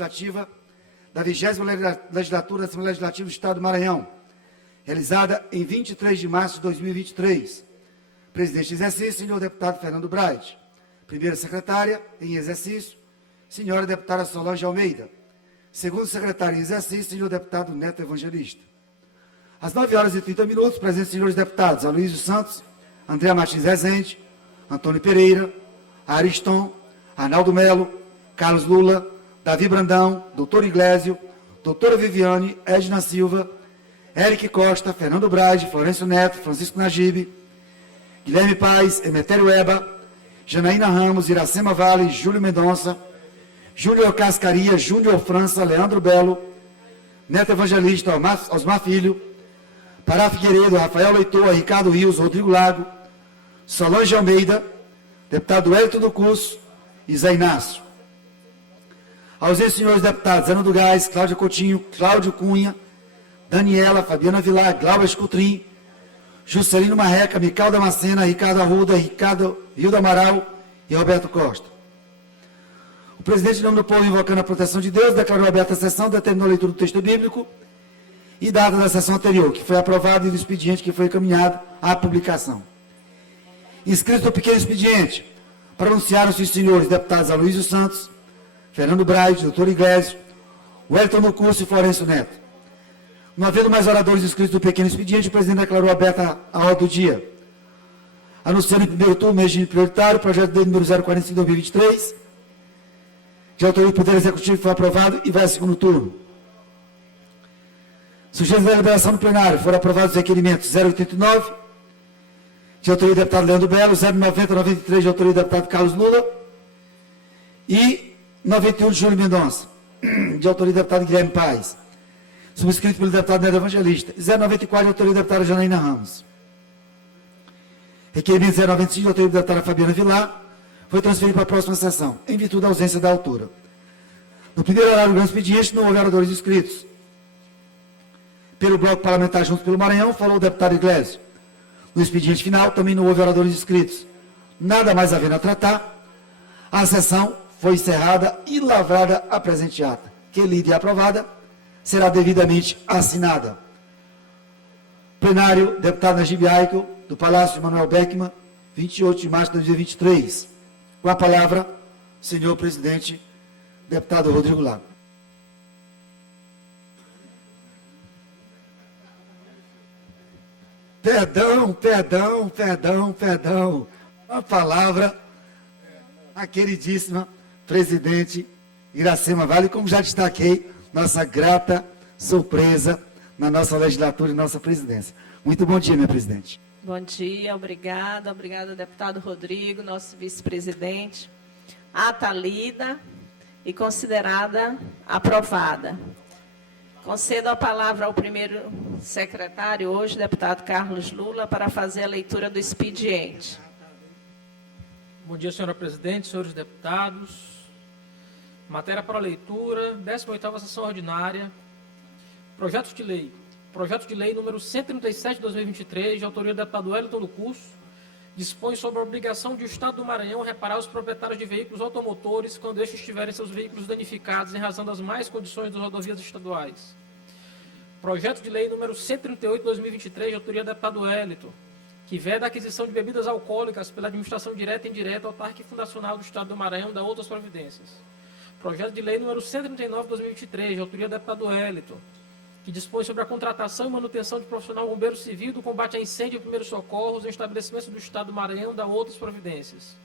Legislativa da 20ª Legislatura da Assembleia Legislativa do Estado do Maranhão, realizada em 23 de março de 2023. Presidente em exercício, senhor deputado Fernando Braide. Primeira secretária em exercício, senhora deputada Solange Almeida. Segundo secretário em exercício, senhor deputado Neto Evangelista. Às 9h30, presentes senhores deputados Aloysio Santos, André Martins Rezende, Antônio Pereira, Ariston, Arnaldo Melo, Carlos Lula, Davi Brandão, doutor Iglesio, doutora Viviane, Edna Silva, Eric Costa, Fernando Braide, Florencio Neto, Francisco Nagibe, Guilherme Paes, Emetério Eba, Janaína Ramos, Iracema Vale, Júlio Mendonça, Júlio Cascaria, Júnior França, Leandro Belo, Neto Evangelista, Osmar Filho, Pará Figueiredo, Rafael Leitor, Ricardo Rios, Rodrigo Lago, Solange Almeida, deputado Hélito do Curso e Zé Inácio. Aos senhores deputados Ana do Gás, Cláudia Coutinho, Cláudio Cunha, Daniela, Fabiana Vilar, Glauber Escutrim, Juscelino Marreca, Mical Damascena, Ricardo Arruda, Rio do Amaral e Roberto Costa. O presidente, em nome do povo, invocando a proteção de Deus, declarou aberta a sessão, determinou a leitura do texto bíblico e data da sessão anterior, que foi aprovado, e do expediente que foi encaminhado à publicação. Inscritos no pequeno expediente, pronunciaram-se os senhores deputados Aloysio Santos, Fernando Braide, doutor Iglesio, Wellington do Curso e Florencio Neto. Não havendo mais oradores inscritos no pequeno expediente, o presidente declarou aberta a ordem do dia. Anunciando em primeiro turno, regime prioritário, projeto de lei número 045/2023, de autoria do Poder Executivo, foi aprovado e vai a segundo turno. Sujeitos da deliberação no plenário, foram aprovados os requerimentos 089, de autoria do deputado Leandro Belo, 090-93, de autoria do deputado Carlos Lula, e 91 de Júlio Mendonça, de autoria do deputado Guilherme Paes, subscrito pelo deputado Neto Evangelista, 094, de autoria da deputada Janaína Ramos. Requerimento 095, de autoria da deputada Fabiana Vilar, foi transferido para a próxima sessão, em virtude da ausência da autora. No primeiro horário do grande expediente, não houve oradores inscritos. Pelo bloco parlamentar Juntos pelo Maranhão, falou o deputado Iglesio. No expediente final, também não houve oradores inscritos. Nada mais havendo a tratar, a sessão foi encerrada e lavrada a presente ata, que, lida e aprovada, será devidamente assinada. Plenário, deputado Najib Aikel, do Palácio Manuel Beckmann, 28 de março de 2023. Com a palavra, senhor presidente, deputado Rodrigo Lago. Perdão. A palavra, a queridíssima presidente Iracema Vale, como já destaquei, nossa grata surpresa na nossa legislatura e nossa presidência. Muito bom dia, minha presidente. Bom dia, obrigada, deputado Rodrigo, nosso vice-presidente. Ata lida e considerada aprovada. Concedo a palavra ao primeiro secretário, hoje, deputado Carlos Lula, para fazer a leitura do expediente. Bom dia, senhora presidente, senhores deputados. Matéria para leitura, 18ª sessão ordinária. Projeto de lei número 137 de 2023, de autoria do deputado Wellington do Curso, dispõe sobre a obrigação de o Estado do Maranhão reparar os proprietários de veículos automotores quando estes tiverem seus veículos danificados em razão das más condições das rodovias estaduais. Projeto de lei número 138 de 2023, de autoria do deputado Wellington, que veda a aquisição de bebidas alcoólicas pela administração direta e indireta autarca e fundacional do Estado do Maranhão, da outras providências. Projeto de lei número 139 de 2023, de autoria do deputado Wellington, que dispõe sobre a contratação e manutenção de profissional bombeiro civil do combate a incêndio e primeiros socorros em estabelecimentos do Estado do Maranhão, da outras providências.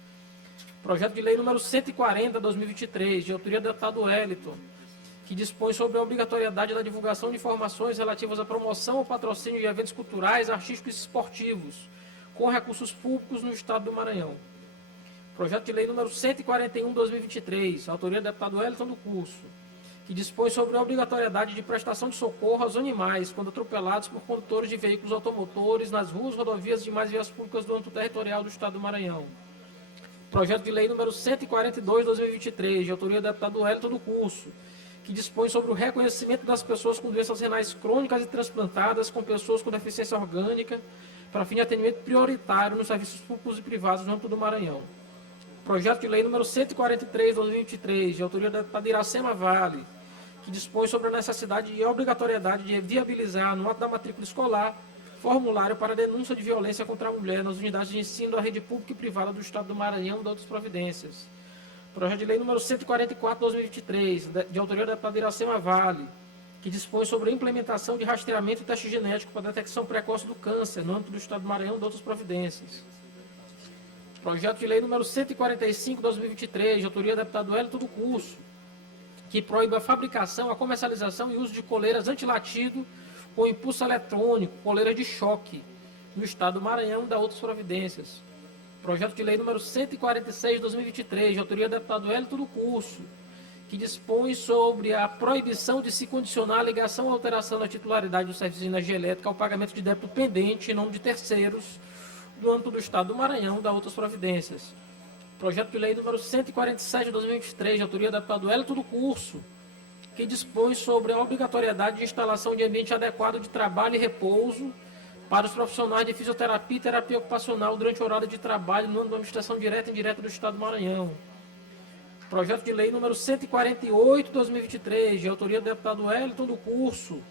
Projeto de lei número 140 de 2023, de autoria do deputado Wellington, que dispõe sobre a obrigatoriedade da divulgação de informações relativas à promoção ou patrocínio de eventos culturais, artísticos e esportivos, com recursos públicos no Estado do Maranhão. Projeto de lei número 141 de 2023, autoria do deputado Wellington do Curso, que dispõe sobre a obrigatoriedade de prestação de socorro aos animais quando atropelados por condutores de veículos automotores nas ruas, rodovias e demais vias públicas do âmbito territorial do Estado do Maranhão. Projeto de lei número 142 de 2023, de autoria do deputado Wellington do Curso, que dispõe sobre o reconhecimento das pessoas com doenças renais crônicas e transplantadas com pessoas com deficiência orgânica para fim de atendimento prioritário nos serviços públicos e privados no âmbito do Maranhão. Projeto de lei número 143/2023, de autoria da deputada Iracema Vale, que dispõe sobre a necessidade e obrigatoriedade de viabilizar no ato da matrícula escolar formulário para denúncia de violência contra a mulher nas unidades de ensino da rede pública e privada do Estado do Maranhão e de outras providências. Projeto de lei número 144/2023, de autoria da deputada Iracema Vale, que dispõe sobre a implementação de rastreamento e teste genético para detecção precoce do câncer no âmbito do Estado do Maranhão e de outras providências. Projeto de lei número 145/2023, de autoria do deputado Hélito do Curso, que proíbe a fabricação, a comercialização e uso de coleiras antilatido com impulso eletrônico, coleiras de choque, no Estado do Maranhão e de outras providências. Projeto de lei número 146/2023, de autoria do deputado Hélito do Curso, que dispõe sobre a proibição de se condicionar a ligação ou alteração da titularidade do serviço de energia elétrica ao pagamento de débito pendente em nome de terceiros no âmbito do Estado do Maranhão e de outras providências. Projeto de lei número 147/2023, de autoria do deputado Hélito do Curso, que dispõe sobre a obrigatoriedade de instalação de ambiente adequado de trabalho e repouso para os profissionais de fisioterapia e terapia ocupacional durante o horário de trabalho no âmbito da administração direta e indireta do Estado do Maranhão. Projeto de lei número 148/2023, de autoria do deputado Hélito do Curso,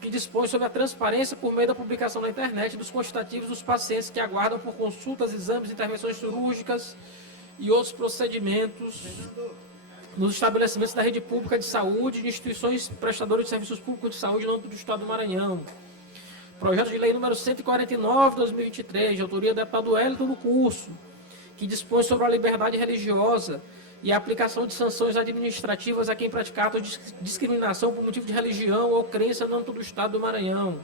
que dispõe sobre a transparência por meio da publicação na internet dos quantitativos dos pacientes que aguardam por consultas, exames, intervenções cirúrgicas e outros procedimentos nos estabelecimentos da rede pública de saúde e de instituições prestadoras de serviços públicos de saúde no âmbito do Estado do Maranhão. Projeto de lei número 149/2023, de autoria do deputado Hélito do Curso, que dispõe sobre a liberdade religiosa e a aplicação de sanções administrativas a quem praticar atos de discriminação por motivo de religião ou crença no âmbito do Estado do Maranhão.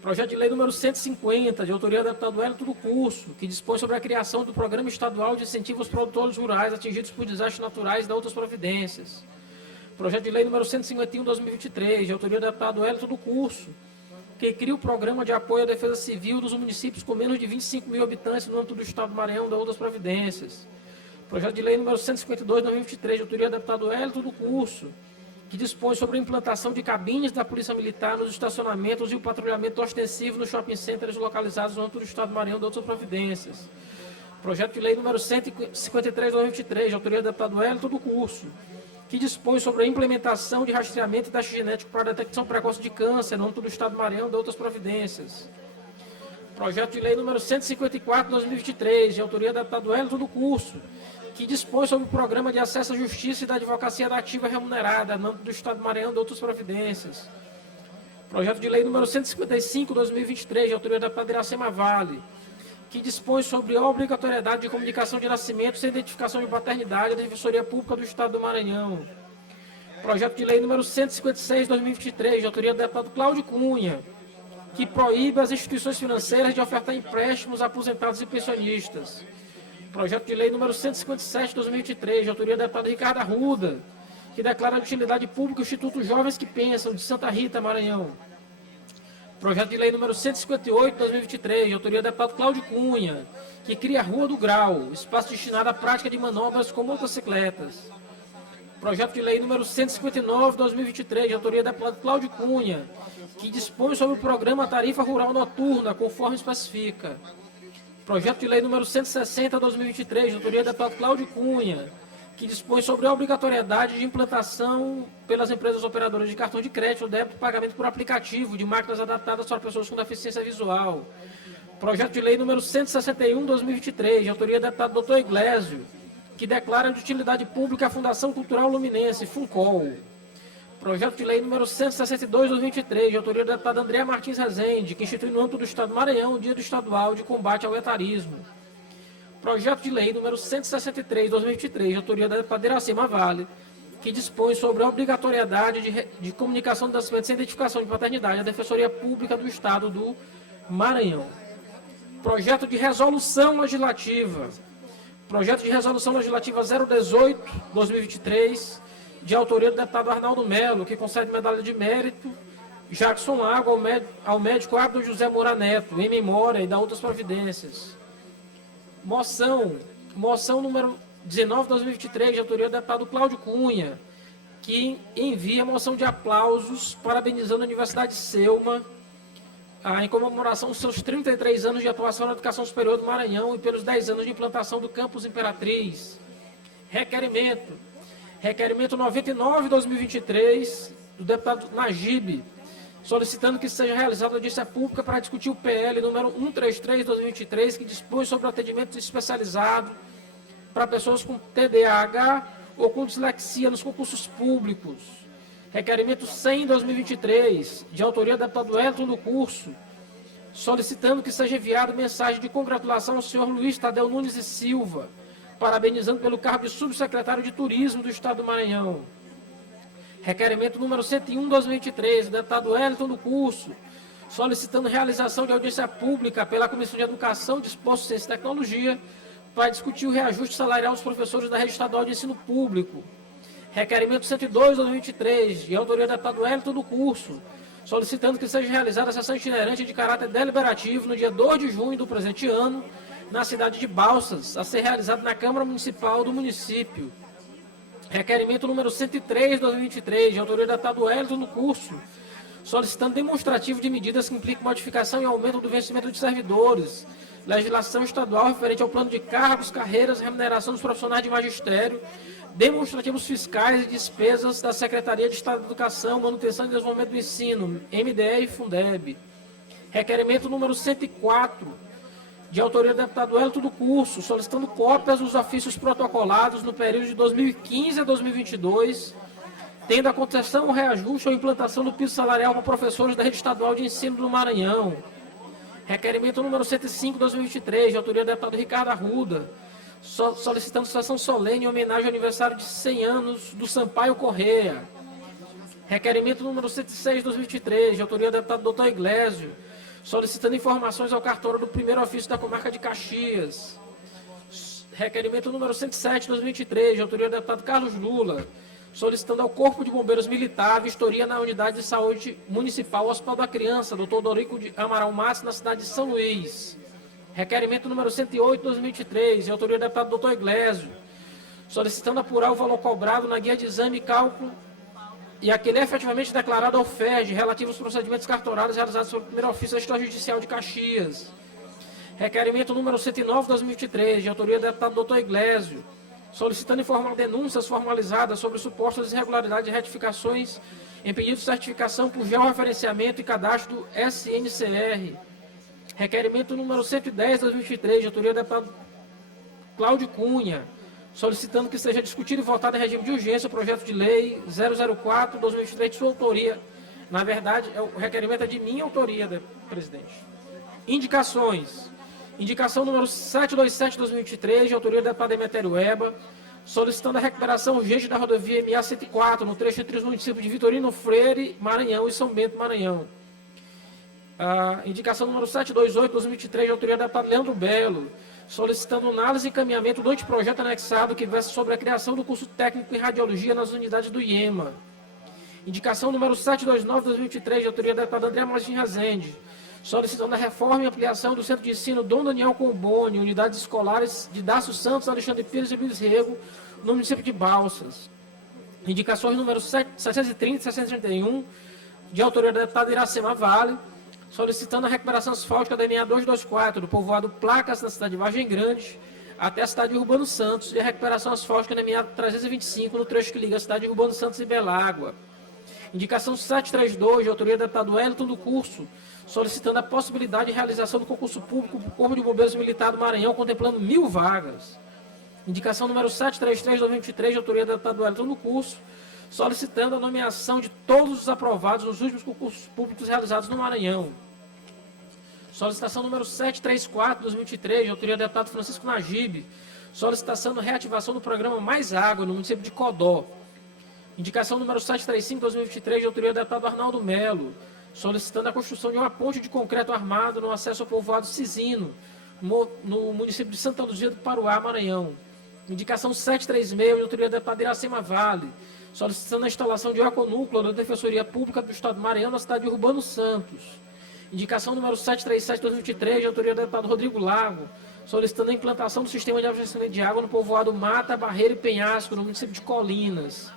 Projeto de lei número 150, de autoria do deputado Hélito do Curso, que dispõe sobre a criação do Programa Estadual de Incentivo aos Produtores Rurais atingidos por desastres naturais e de outras providências. Projeto de lei número 151/2023, de autoria do deputado Hélito do Curso, que cria o Programa de Apoio à Defesa Civil dos municípios com menos de 25 mil habitantes no âmbito do Estado do Maranhão e de outras providências. Projeto de lei número 152/2023, de autoria do deputado Hélito do Curso, que dispõe sobre a implantação de cabines da Polícia Militar nos estacionamentos e o patrulhamento ostensivo nos shopping centers localizados no âmbito do Estado do Maranhão e de outras providências. Projeto de lei número 153/2023, de autoria do deputado Hélito do Curso, que dispõe sobre a implementação de rastreamento e teste genético para a detecção precoce de câncer no âmbito do Estado do Maranhão e de outras providências. Projeto de lei número 154/2023, de autoria do deputado Hélito do Curso, que dispõe sobre o Programa de Acesso à Justiça e da Advocacia da Ativa Remunerada no âmbito do Estado do Maranhão e de outras providências. Projeto de lei número 155/2023, de autoria da deputada Iracema Vale, que dispõe sobre a obrigatoriedade de comunicação de nascimento sem identificação de paternidade da Defensoria Pública do Estado do Maranhão. Projeto de lei número 156/2023, de autoria do deputado Cláudio Cunha, que proíbe as instituições financeiras de ofertar empréstimos a aposentados e pensionistas. Projeto de lei número 157/2023, de autoria do deputado Ricardo Arruda, que declara de utilidade pública o Instituto Jovens que Pensam, de Santa Rita, Maranhão. Projeto de lei número 158/2023, de autoria do deputado Cláudio Cunha, que cria a Rua do Grau, espaço destinado à prática de manobras com motocicletas. Projeto de lei número 159/2023, de autoria do deputado Cláudio Cunha, que dispõe sobre o programa Tarifa Rural Noturna, conforme especifica. Projeto de lei número 160/2023, de autoria do deputado Cláudio Cunha, que dispõe sobre a obrigatoriedade de implantação pelas empresas operadoras de cartão de crédito, débito e pagamento por aplicativo de máquinas adaptadas para pessoas com deficiência visual. Projeto de lei número 161/2023, de autoria do deputado Dr. Iglesio, que declara de utilidade pública a Fundação Cultural Luminense, FUNCOL. Projeto de lei número 162/2023, de autoria do deputado André Martins Rezende, que institui no âmbito do Estado do Maranhão o Dia do Estadual de Combate ao Etarismo. Projeto de lei número 163/2023, de autoria da deputada Iracema Vale, que dispõe sobre a obrigatoriedade de comunicação de nascimento sem identificação de paternidade à Defensoria Pública do Estado do Maranhão. Projeto de resolução legislativa. Projeto de resolução legislativa 018/2023, de autoria do deputado Arnaldo Melo, que concede medalha de mérito Jackson Água ao médico Abdo José Moura Neto, em memória e da outras providências. Moção número 19/2023, de autoria do deputado Cláudio Cunha, que envia moção de aplausos parabenizando a Universidade Selma, em comemoração dos seus 33 anos de atuação na educação superior do Maranhão e pelos 10 anos de implantação do campus Imperatriz. Requerimento 99/2023, do deputado Najib, solicitando que seja realizada audiência pública para discutir o PL número 133/2023, que dispõe sobre o atendimento especializado para pessoas com TDAH ou com dislexia nos concursos públicos. Requerimento 100/2023, de autoria do deputado Elton do Curso, solicitando que seja enviada mensagem de congratulação ao senhor Luiz Tadeu Nunes e Silva, parabenizando pelo cargo de subsecretário de Turismo do Estado do Maranhão. Requerimento número 101/2023, do deputado Elton do Curso, solicitando realização de audiência pública pela Comissão de Educação, Desporto, Ciência e Tecnologia para discutir o reajuste salarial dos professores da Rede Estadual de Ensino Público. Requerimento 102/2023, de autoria do deputado Elton do Curso, solicitando que seja realizada a sessão itinerante de caráter deliberativo no dia 2 de junho do presente ano, na cidade de Balsas, a ser realizado na Câmara Municipal do município. Requerimento número 103/2023, de autoria do deputado Elton do Curso, solicitando demonstrativo de medidas que implicam modificação e aumento do vencimento de servidores, legislação estadual referente ao plano de cargos, carreiras, remuneração dos profissionais de magistério, demonstrativos fiscais e despesas da Secretaria de Estado da Educação, Manutenção e Desenvolvimento do Ensino, MDE e Fundeb. Requerimento número 104, de autoria do deputado Elton do Curso, solicitando cópias dos ofícios protocolados no período de 2015 a 2022, tendo a concessão, o reajuste ou implantação do piso salarial para professores da Rede Estadual de Ensino do Maranhão. Requerimento número 105/2023, de autoria do deputado Ricardo Arruda, solicitando sessão solene em homenagem ao aniversário de 100 anos do Sampaio Corrêa. Requerimento número 106/2023, de autoria do deputado Dr. Iglesio, solicitando informações ao cartório do primeiro ofício da comarca de Caxias. Requerimento número 107/2023, de autoria do deputado Carlos Lula, solicitando ao Corpo de Bombeiros Militar vistoria na Unidade de Saúde Municipal Hospital da Criança, Dr. Dorico de Amaral Matos, na cidade de São Luís. Requerimento número 108/2023, de autoria do deputado Dr. Iglesio, solicitando apurar o valor cobrado na guia de exame e cálculo e aquele efetivamente declarado ao FERJ, relativo aos procedimentos cartorários realizados pelo primeiro ofício extrajudicial de Caxias. Requerimento número 109/2023, de autoria do deputado Dr. Iglesio, solicitando informar denúncias formalizadas sobre supostas irregularidades e retificações em pedido de certificação por georreferenciamento e cadastro do SNCR. Requerimento número 110/2023, de autoria do deputado Cláudio Cunha, solicitando que seja discutido e votado em regime de urgência o projeto de lei 004/2023 de sua autoria. Na verdade, o requerimento é de minha autoria, presidente. Indicações. Indicação número 727/2023, de autoria do deputado Emetério Eba, solicitando a recuperação urgente da rodovia MA 104, no trecho entre os municípios de Vitorino Freire, Maranhão e São Bento, Maranhão. Indicação número 728/2023, de autoria do deputado Leandro Belo, solicitando análise e encaminhamento do anteprojeto anexado que versa sobre a criação do curso técnico em radiologia nas unidades do IEMA. Indicação número 729/2023, de autoria do deputado André Martins Rezende, solicitando a reforma e ampliação do Centro de Ensino Dom Daniel Comboni, unidades escolares de Dácio Santos, Alexandre Pires e Pires Rego, no município de Balsas. Indicações número 730 e 731, de autoria do deputado Iracema Vale, solicitando a recuperação asfáltica da MA 224, do povoado Placas, na cidade de Vargem Grande, até a cidade de Urbano Santos, e a recuperação asfáltica da MA 325, no trecho que liga a cidade de Urbano Santos e Belágua. Indicação 732, de autoria do deputado Elton do Curso, solicitando a possibilidade de realização do concurso público para o Corpo de Bombeiros Militar do Maranhão, contemplando 1.000 vagas. Indicação número 733/2023, de autoria do deputado Elton do Curso, solicitando a nomeação de todos os aprovados nos últimos concursos públicos realizados no Maranhão. Solicitação número 734/2023, de autoria do deputado Francisco Najib, solicitação de reativação do programa Mais Água, no município de Codó. Indicação número 735/2023, de autoria do deputado Arnaldo Melo, solicitando a construção de uma ponte de concreto armado no acesso ao povoado Cisino, no município de Santa Luzia do Paruá, Maranhão. Indicação 736, de autoria do deputado Iracema Vale, solicitando a instalação de um econúcleo da Defensoria Pública do Estado do Maranhão na cidade de Urbano Santos. Indicação número 737/2023, de autoria do deputado Rodrigo Lago, solicitando a implantação do sistema de abastecimento de água no povoado Mata, Barreira e Penhasco, no município de Colinas.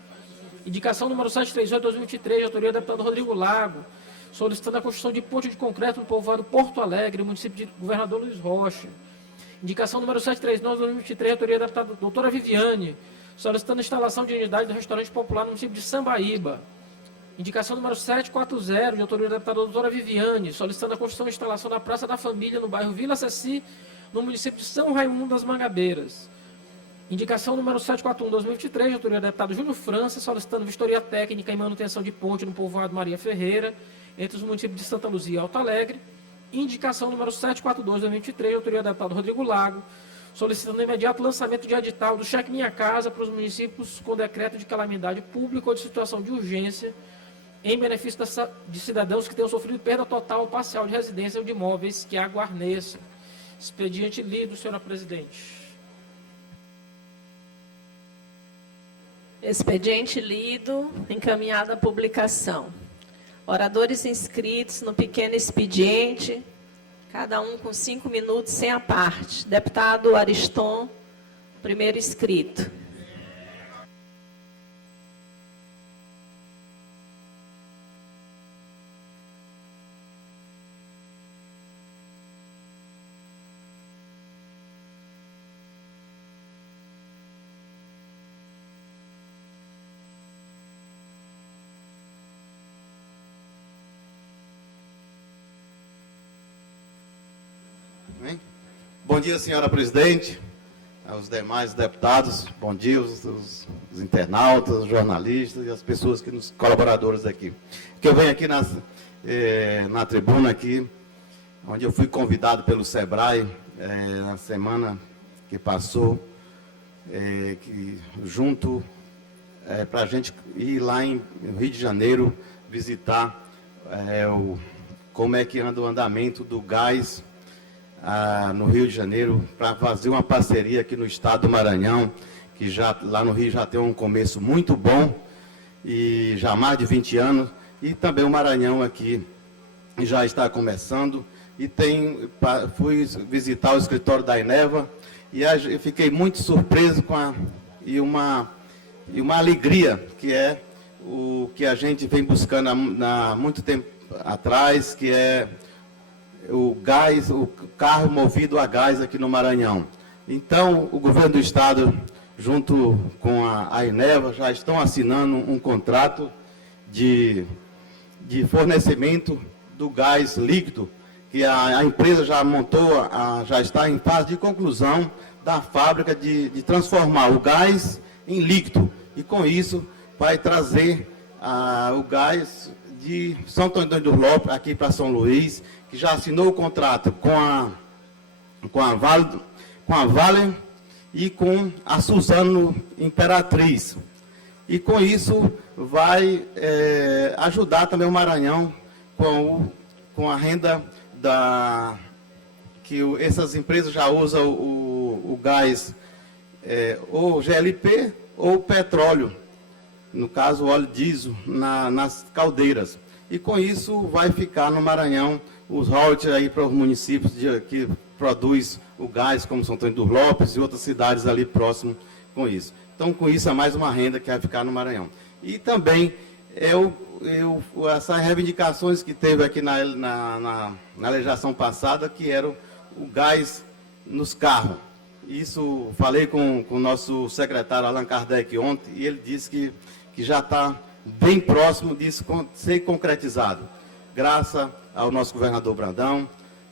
Indicação número 738/2023, de autoria do deputado Rodrigo Lago, solicitando a construção de ponte de concreto no povoado Porto Alegre, município de Governador Luiz Rocha. Indicação número 739/2023, autoria da deputada doutora Viviane, solicitando a instalação de unidade do restaurante popular no município de Sambaíba. Indicação número 740, de autoria da deputada doutora Viviane, solicitando a construção e instalação da Praça da Família no bairro Vila Ceci, no município de São Raimundo das Mangabeiras. Indicação número 741/2023, de autoria do deputado Júnior França, solicitando vistoria técnica e manutenção de ponte no povoado Maria Ferreira, entre os municípios de Santa Luzia e Alto Alegre. Indicação número 742/2023, de autoria do deputado Rodrigo Lago, solicitando o imediato lançamento de edital do Cheque Minha Casa para os municípios com decreto de calamidade pública ou de situação de urgência, em benefício de cidadãos que tenham sofrido perda total ou parcial de residência ou de imóveis que a guarneçam. Expediente lido, senhora presidente. Expediente lido, encaminhado à publicação. Oradores inscritos no pequeno expediente, cada um com 5 minutos, sem a parte. Deputado Ariston, primeiro inscrito. Bom dia, senhora presidente, aos demais deputados, bom dia, os internautas, os jornalistas e as pessoas que nos colaboradores aqui. Que eu venho aqui na tribuna aqui, onde eu fui convidado pelo SEBRAE na semana que passou, para a gente ir lá em Rio de Janeiro visitar como é que anda o andamento do gás no Rio de Janeiro, para fazer uma parceria aqui no estado do Maranhão, que já lá no Rio já tem um começo muito bom, e já há mais de 20 anos, e também o Maranhão aqui já está começando, e fui visitar o escritório da Eneva, e eu fiquei muito surpreso com uma alegria, que é o que a gente vem buscando há muito tempo atrás, que é o gás, o carro movido a gás aqui no Maranhão. Então, o governo do estado, junto com a Eneva, já estão assinando um contrato de fornecimento do gás líquido, que a empresa já montou, já está em fase de conclusão da fábrica de transformar o gás em líquido. E com isso vai trazer o gás de São Antônio dos Lopes aqui para São Luís, que já assinou o contrato com a Vale e com a Suzano Imperatriz. E com isso vai ajudar também o Maranhão com a renda que essas empresas já usam o gás, ou GLP ou petróleo, no caso o óleo diesel, nas caldeiras. E com isso vai ficar no Maranhão os royalties aí para os municípios que produz o gás, como São Antônio dos Lopes e outras cidades ali próximo com isso. Então, com isso, é mais uma renda que vai ficar no Maranhão. E também, essas reivindicações que teve aqui na legislação passada, que era o gás nos carros. Isso, falei com o nosso secretário Allan Kardec ontem, e ele disse que já está bem próximo disso ser concretizado. Graças ao nosso governador Brandão,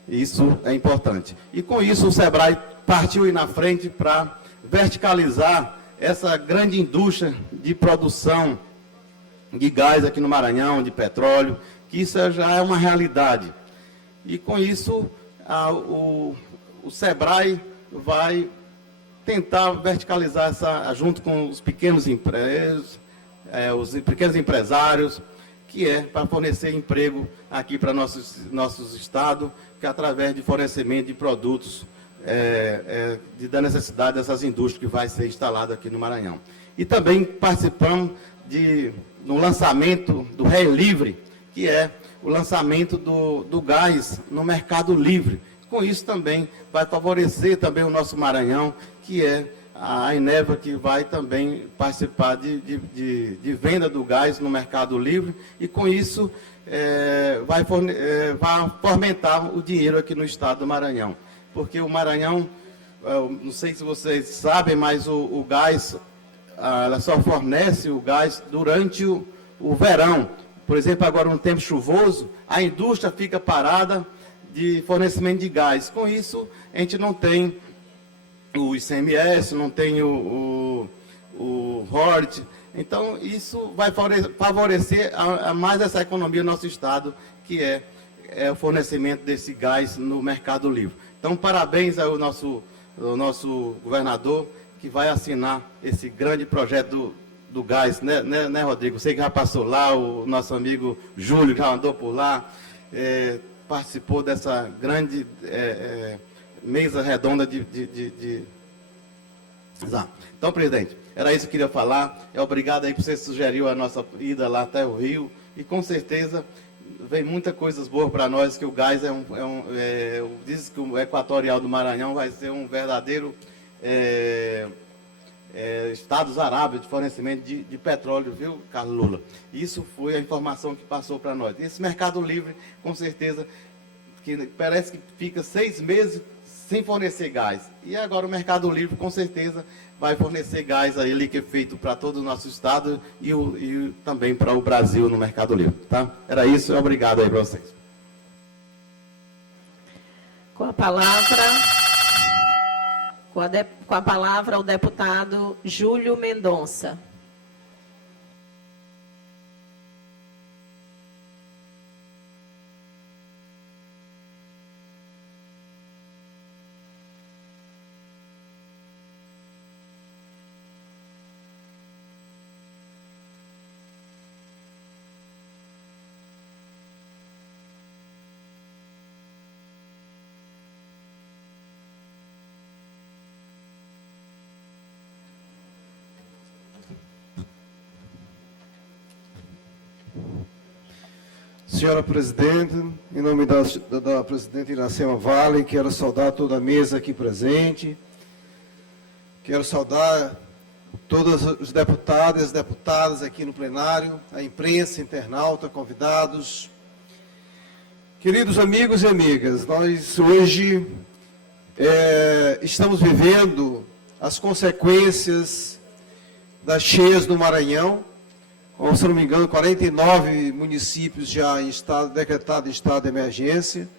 isso é importante. E com isso o SEBRAE partiu aí na frente para verticalizar essa grande indústria de produção de gás aqui no Maranhão, de petróleo, que isso já é uma realidade. E com isso o SEBRAE vai tentar verticalizar junto com os pequenos empresários, que é para fornecer emprego aqui para nossos estados, que é através de fornecimento de produtos da necessidade dessas indústrias que vai ser instalada aqui no Maranhão. E também participamos no lançamento do Rei Livre, que é o lançamento do gás no mercado livre. Com isso também vai favorecer também o nosso Maranhão, que é a Eneva, que vai também participar de venda do gás no Mercado Livre, e com isso vai fomentar o dinheiro aqui no estado do Maranhão. Porque o Maranhão, não sei se vocês sabem, mas o gás, ela só fornece o gás durante o verão. Por exemplo, agora no tempo chuvoso, a indústria fica parada de fornecimento de gás. Com isso, a gente não tem o ICMS, não tem o RORT. Então, isso vai favorecer mais essa economia do nosso estado, que é o fornecimento desse gás no Mercado Livre. Então, parabéns ao nosso governador, que vai assinar esse grande projeto do gás, né, Rodrigo? Você que já passou lá, o nosso amigo Júlio já andou por lá, participou dessa grande mesa redonda Então, presidente, era isso que eu queria falar. Obrigado aí por você sugeriu a nossa ida lá até o Rio, e com certeza vem muitas coisas boas para nós, que o gás diz que o Equatorial do Maranhão vai ser um verdadeiro Estados Arábios de fornecimento de petróleo, viu, Carlos Lula? Isso foi a informação que passou para nós. Esse Mercado Livre, com certeza, que parece que fica 6 meses sem fornecer gás. E agora o Mercado Livre, com certeza, vai fornecer gás aí, liquefeito para todo o nosso estado e também para o Brasil no Mercado Livre, tá? Era isso, obrigado aí para vocês. Com a palavra o deputado Júlio Mendonça. Senhora Presidente, em nome da Presidente Iracema Vale, quero saudar toda a mesa aqui presente, quero saudar todos os deputados e as deputadas aqui no plenário, a imprensa, internauta, convidados. Queridos amigos e amigas, nós hoje estamos vivendo as consequências das cheias do Maranhão. Se não me engano, 49 municípios já decretados em estado de emergência.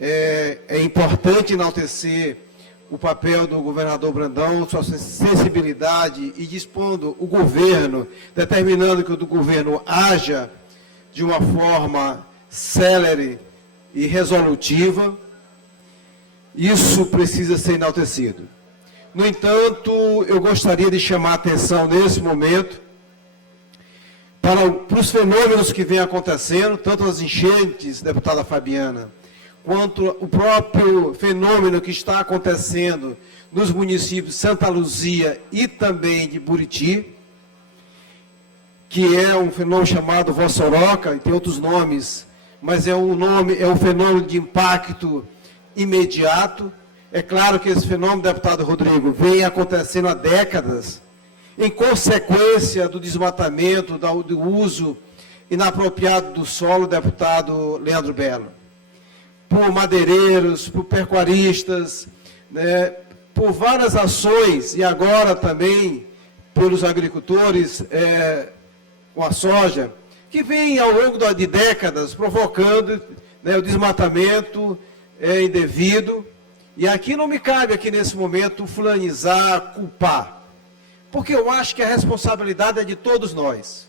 É importante enaltecer o papel do governador Brandão, sua sensibilidade e dispondo o governo, determinando que o governo haja de uma forma célere e resolutiva. Isso precisa ser enaltecido. No entanto, eu gostaria de chamar a atenção nesse momento para os fenômenos que vêm acontecendo, tanto as enchentes, deputada Fabiana, quanto o próprio fenômeno que está acontecendo nos municípios de Santa Luzia e também de Buriti, que é um fenômeno chamado Vossoroca, e tem outros nomes, mas é um fenômeno de impacto imediato. É claro que esse fenômeno, deputado Rodrigo, vem acontecendo há décadas, em consequência do desmatamento, do uso inapropriado do solo, deputado Leandro Belo. Por madeireiros, por pecuaristas, né, por várias ações, e agora também pelos agricultores com a soja, que vem ao longo de décadas provocando, né, o desmatamento indevido. E aqui não me cabe, aqui nesse momento, fulanizar, culpar. Porque eu acho que a responsabilidade é de todos nós.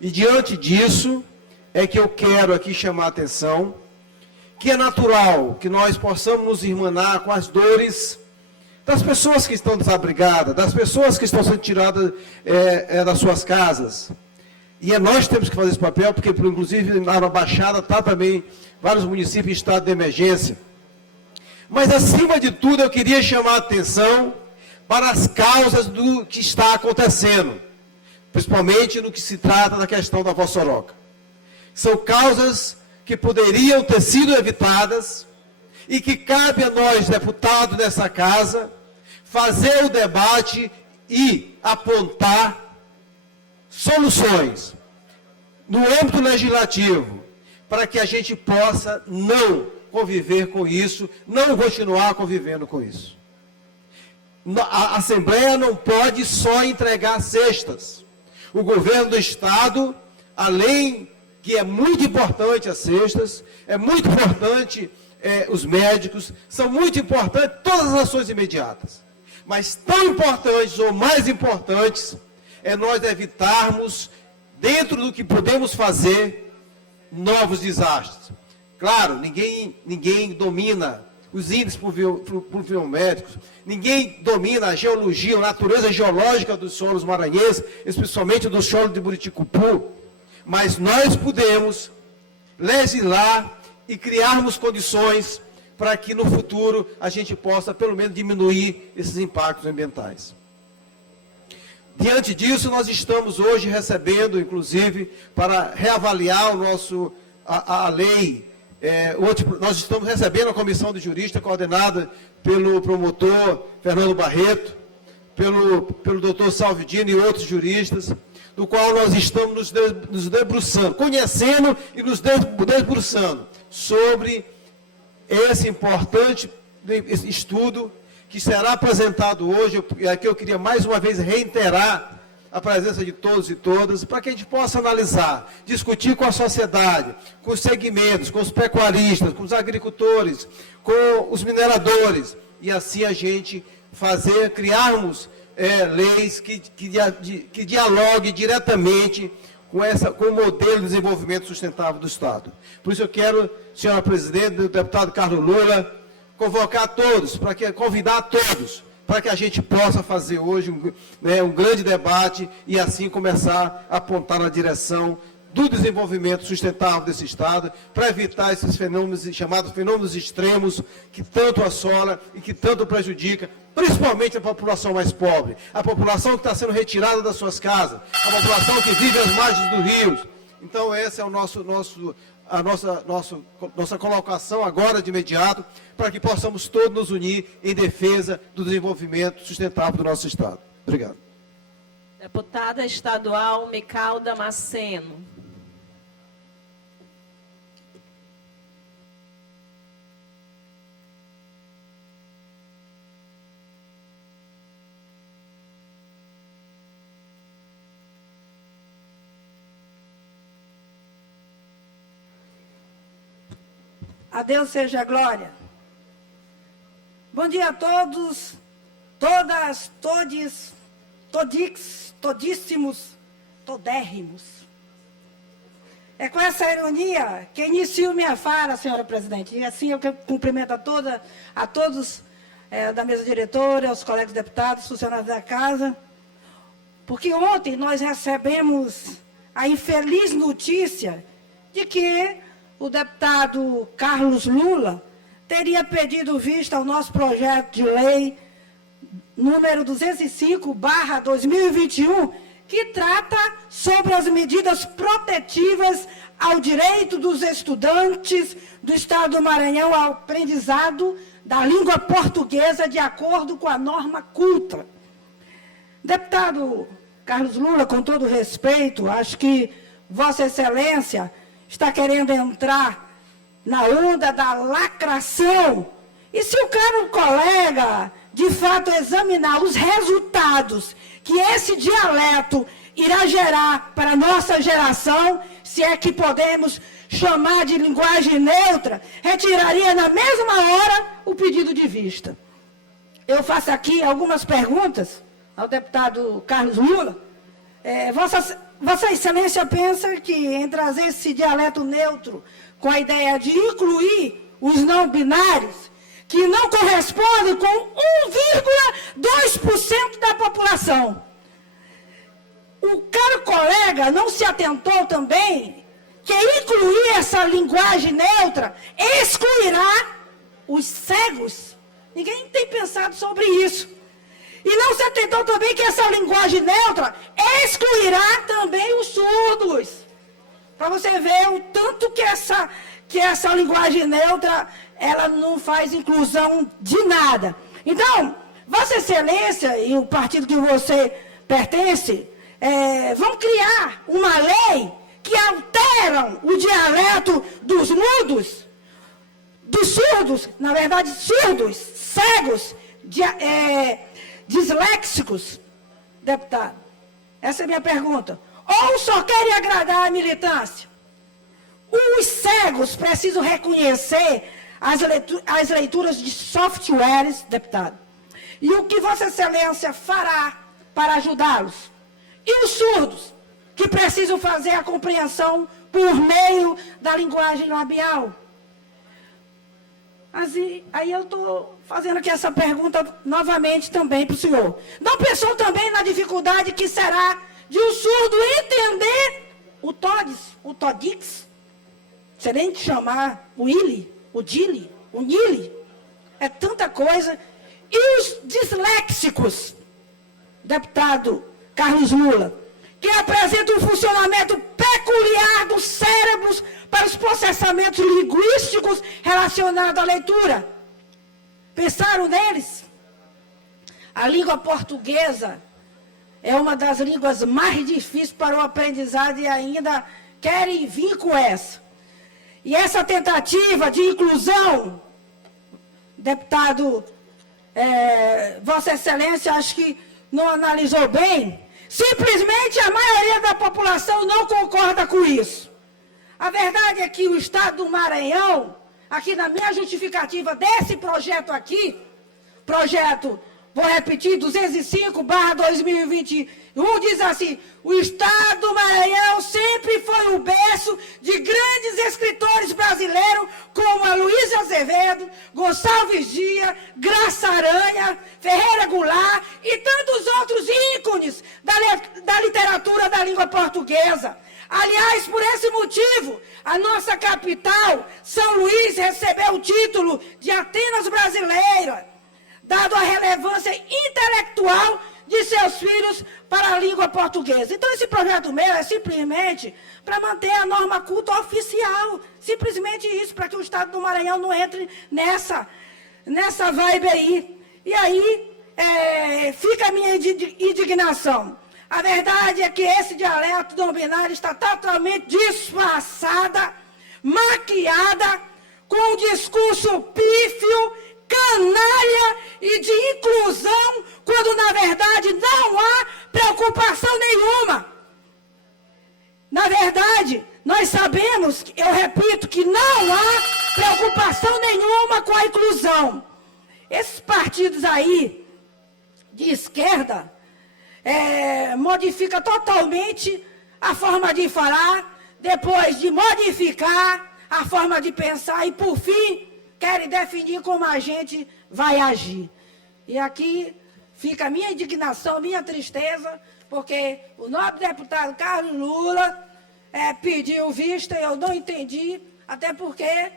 E diante disso, é que eu quero aqui chamar a atenção, que é natural que nós possamos nos irmanar com as dores das pessoas que estão desabrigadas, das pessoas que estão sendo tiradas das suas casas. E nós temos que fazer esse papel, porque inclusive na Baixada está também vários municípios em estado de emergência. Mas acima de tudo eu queria chamar a atenção para as causas do que está acontecendo, principalmente no que se trata da questão da Vossoroca. São causas que poderiam ter sido evitadas e que cabe a nós, deputados dessa casa, fazer o debate e apontar soluções no âmbito legislativo, para que a gente possa não conviver com isso, não continuar convivendo com isso. A Assembleia não pode só entregar cestas. O governo do Estado, além que é muito importante as cestas, é muito importante os médicos, são muito importantes todas as ações imediatas. Mas tão importantes ou mais importantes é nós evitarmos, dentro do que podemos fazer, novos desastres. Claro, ninguém domina os índices pluviométricos, ninguém domina a geologia, a natureza geológica dos solos maranhenses, especialmente do solo de Buriticupu, mas nós podemos legislar e criarmos condições para que no futuro a gente possa, pelo menos, diminuir esses impactos ambientais. Diante disso, nós estamos hoje recebendo, inclusive, para reavaliar a lei. Nós estamos recebendo a comissão de juristas coordenada pelo promotor Fernando Barreto, pelo doutor Salvidino e outros juristas, do qual nós estamos nos debruçando, conhecendo e nos debruçando sobre esse importante estudo que será apresentado hoje. E aqui eu queria mais uma vez reiterar a presença de todos e todas, para que a gente possa analisar, discutir com a sociedade, com os segmentos, com os pecuaristas, com os agricultores, com os mineradores, e assim a gente criarmos leis que dialoguem diretamente com o modelo de desenvolvimento sustentável do Estado. Por isso eu quero, senhora presidente, o deputado Carlos Lula, convidar todos, para que a gente possa fazer hoje um grande debate e assim começar a apontar na direção do desenvolvimento sustentável desse Estado, para evitar esses fenômenos chamados fenômenos extremos, que tanto assola e que tanto prejudica, principalmente a população mais pobre, a população que está sendo retirada das suas casas, a população que vive às margens dos rios. Então, essa é a nossa colocação agora de imediato, para que possamos todos nos unir em defesa do desenvolvimento sustentável do nosso Estado. Obrigado. Deputada estadual Mical Damasceno. A Deus seja a glória. Bom dia a todos, todas, todes, todix, todíssimos, todérrimos. É com essa ironia que inicio minha fala, senhora presidente. E assim eu cumprimento a todos da mesa diretora, aos colegas deputados, funcionários da casa, porque ontem nós recebemos a infeliz notícia de que o deputado Carlos Lula teria pedido vista ao nosso projeto de lei número 205/2021, que trata sobre as medidas protetivas ao direito dos estudantes do Estado do Maranhão ao aprendizado da língua portuguesa de acordo com a norma culta. Deputado Carlos Lula, com todo respeito, acho que Vossa Excelência está querendo entrar na onda da lacração. E se o caro colega, de fato, examinar os resultados que esse dialeto irá gerar para a nossa geração, se é que podemos chamar de linguagem neutra, retiraria na mesma hora o pedido de vista. Eu faço aqui algumas perguntas ao deputado Carlos Lula. Vossa Excelência pensa que em trazer esse dialeto neutro com a ideia de incluir os não binários, que não correspondem com 1,2% da população. O caro colega não se atentou também que incluir essa linguagem neutra excluirá os cegos. Ninguém tem pensado sobre isso. E não se atentou também que essa linguagem neutra excluirá também os surdos. Para você ver o tanto que essa linguagem neutra, ela não faz inclusão de nada. Então, Vossa Excelência e o partido que você pertence vão criar uma lei que alteram o dialeto dos mudos, dos surdos, na verdade, surdos, cegos, disléxicos, deputado. Essa é a minha pergunta. Ou só querem agradar a militância? Os cegos precisam reconhecer as leituras de softwares, deputado. E o que Vossa Excelência fará para ajudá-los? E os surdos, que precisam fazer a compreensão por meio da linguagem labial? Aí eu estou fazendo aqui essa pergunta novamente também para o senhor. Não pensou também na dificuldade que será de um surdo entender o TODES, o TODIX? Você nem que chamar o ILI, o DILI, o NILI? É tanta coisa. E os disléxicos, deputado Carlos Lula, que apresentam um funcionamento peculiar dos cérebros para os processamentos linguísticos relacionados à leitura. Pensaram neles? A língua portuguesa é uma das línguas mais difíceis para o aprendizado e ainda querem vir com essa. E essa tentativa de inclusão, deputado, Vossa Excelência, acho que não analisou bem. Simplesmente a maioria da população não concorda com isso. A verdade é que o Estado do Maranhão, aqui na minha justificativa desse projeto aqui, projeto, vou repetir, 205/2021, diz assim: o Estado do Maranhão sempre foi o berço de grandes escritores brasileiros, como a Luísa Azevedo, Gonçalves Dias, Graça Aranha, Ferreira Goulart e tantos outros ícones da literatura da língua portuguesa. Aliás, por esse motivo, a nossa capital, São Luís, recebeu o título de Atenas brasileira, dado a relevância intelectual de seus filhos para a língua portuguesa. Então, esse projeto meu é simplesmente para manter a norma culta oficial. Simplesmente isso, para que o Estado do Maranhão não entre nessa vibe aí. E aí, fica a minha indignação. A verdade é que esse dialeto não binário está totalmente disfarçada, maquiada, com um discurso pífio, canalha e de inclusão, quando na verdade não há preocupação nenhuma. Na verdade, nós sabemos, eu repito, que não há preocupação nenhuma com a inclusão. Esses partidos aí, de esquerda, modifica totalmente a forma de falar, depois de modificar a forma de pensar e, por fim, querem definir como a gente vai agir. E aqui fica a minha indignação, minha tristeza, porque o nobre deputado Carlos Lula pediu vista, eu não entendi, até porque,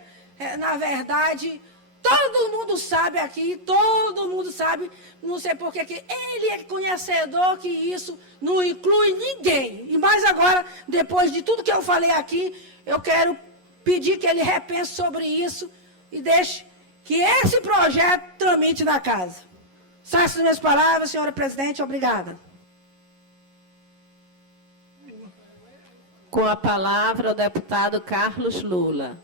na verdade, todo mundo sabe aqui, todo mundo sabe, não sei por que ele é conhecedor que isso não inclui ninguém. E mais agora, depois de tudo que eu falei aqui, eu quero pedir que ele repense sobre isso e deixe que esse projeto tramite na casa. São essas minhas palavras, senhora presidente, obrigada. Com a palavra, o deputado Carlos Lula.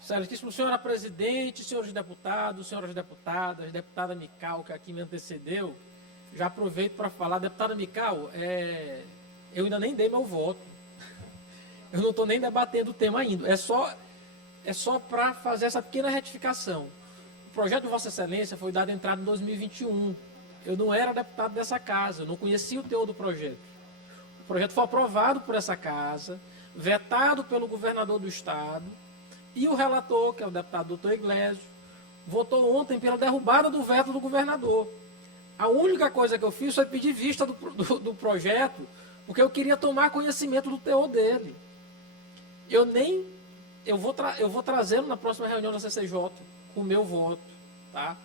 Excelentíssimo senhora presidente, senhores deputados, senhoras deputadas, deputada Mical, que aqui me antecedeu, já aproveito para falar. Deputada Mical, eu ainda nem dei meu voto. Eu não estou nem debatendo o tema ainda. É só para fazer essa pequena retificação. O projeto de Vossa Excelência foi dado entrada em 2021. Eu não era deputado dessa casa, eu não conhecia o teor do projeto. O projeto foi aprovado por essa casa, vetado pelo governador do Estado, e o relator, que é o deputado doutor Iglesias, votou ontem pela derrubada do veto do governador. A única coisa que eu fiz foi pedir vista do projeto, porque eu queria tomar conhecimento do teor dele. Eu vou trazê-lo na próxima reunião da CCJ, com o meu voto, tá?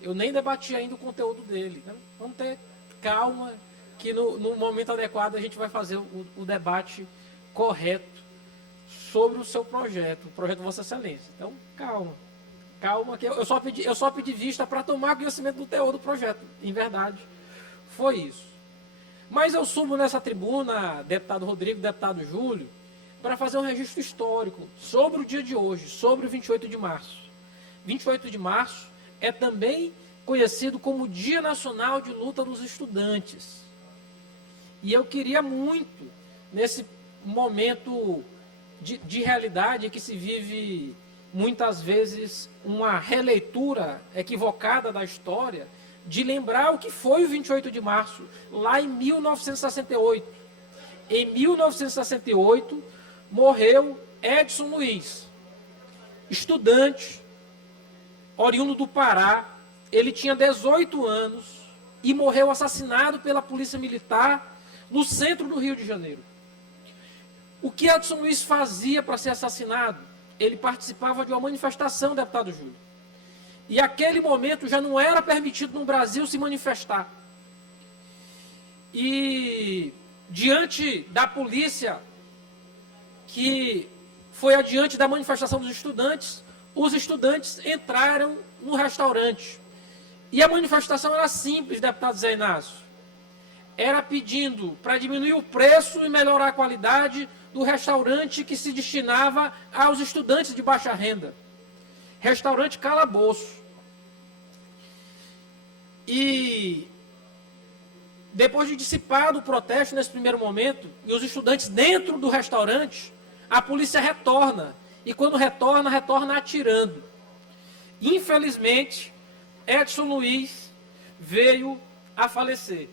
Eu nem debati ainda o conteúdo dele. Então, vamos ter calma, que no momento adequado a gente vai fazer o debate correto sobre o seu projeto, o projeto de Vossa Excelência. Então, calma, que eu só pedi vista para tomar conhecimento do teor do projeto. Em verdade, foi isso. Mas eu subo nessa tribuna, deputado Rodrigo, deputado Júlio, para fazer um registro histórico sobre o dia de hoje, sobre o 28 de março. 28 de março é também conhecido como Dia Nacional de Luta dos Estudantes. E eu queria muito, nesse momento de realidade que se vive muitas vezes uma releitura equivocada da história, de lembrar o que foi o 28 de março, lá em 1968. Em 1968, morreu Edson Luiz, estudante, oriundo do Pará. Ele tinha 18 anos e morreu assassinado pela Polícia Militar no centro do Rio de Janeiro. O que Edson Luiz fazia para ser assassinado? Ele participava de uma manifestação, deputado Júlio. E aquele momento já não era permitido no Brasil se manifestar. E diante da polícia, que foi adiante da manifestação dos estudantes, os estudantes entraram no restaurante. E a manifestação era simples, deputado Zé Inácio. Era pedindo para diminuir o preço e melhorar a qualidade do restaurante que se destinava aos estudantes de baixa renda. Restaurante Calabouço. E depois de dissipado o protesto nesse primeiro momento, e os estudantes dentro do restaurante, a polícia retorna. E quando retorna atirando. Infelizmente, Edson Luiz veio a falecer.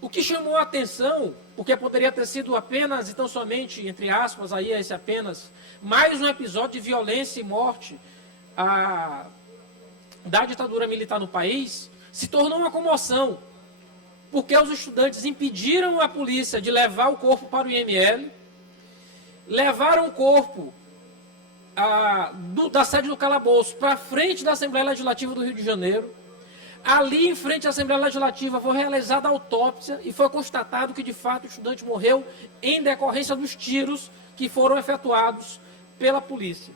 O que chamou a atenção, porque poderia ter sido apenas e tão somente, entre aspas, aí esse apenas, mais um episódio de violência e morte da ditadura militar no país, se tornou uma comoção, porque os estudantes impediram a polícia de levar o corpo para o IML, levaram o corpo da sede do Calabouço para frente da Assembleia Legislativa do Rio de Janeiro. Ali, em frente à Assembleia Legislativa, foi realizada a autópsia e foi constatado que, de fato, o estudante morreu em decorrência dos tiros que foram efetuados pela polícia.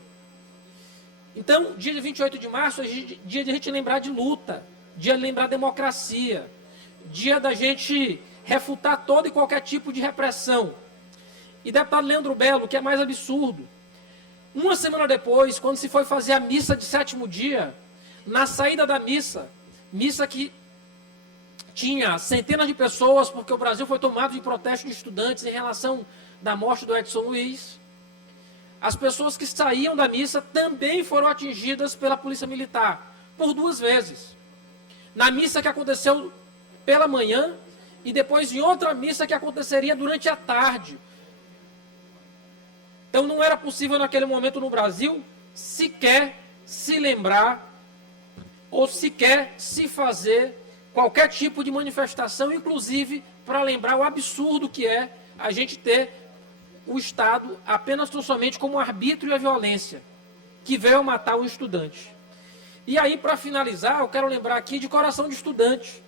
Então, dia de 28 de março é dia de a gente lembrar de luta, dia de lembrar democracia, dia da gente refutar todo e qualquer tipo de repressão. E deputado Leandro Belo, o que é mais absurdo, uma semana depois, quando se foi fazer a missa de sétimo dia, na saída da missa que tinha centenas de pessoas, porque o Brasil foi tomado de protesto de estudantes em relação da morte do Edson Luiz, as pessoas que saíam da missa também foram atingidas pela polícia militar, por 2 vezes. Na missa que aconteceu pela manhã e depois em outra missa que aconteceria durante a tarde. Então não era possível naquele momento no Brasil sequer se lembrar ou sequer se fazer qualquer tipo de manifestação, inclusive para lembrar o absurdo que é a gente ter o Estado apenas tão somente como arbítrio e a violência, que veio matar um estudante. E aí, para finalizar, eu quero lembrar aqui de Coração de Estudante,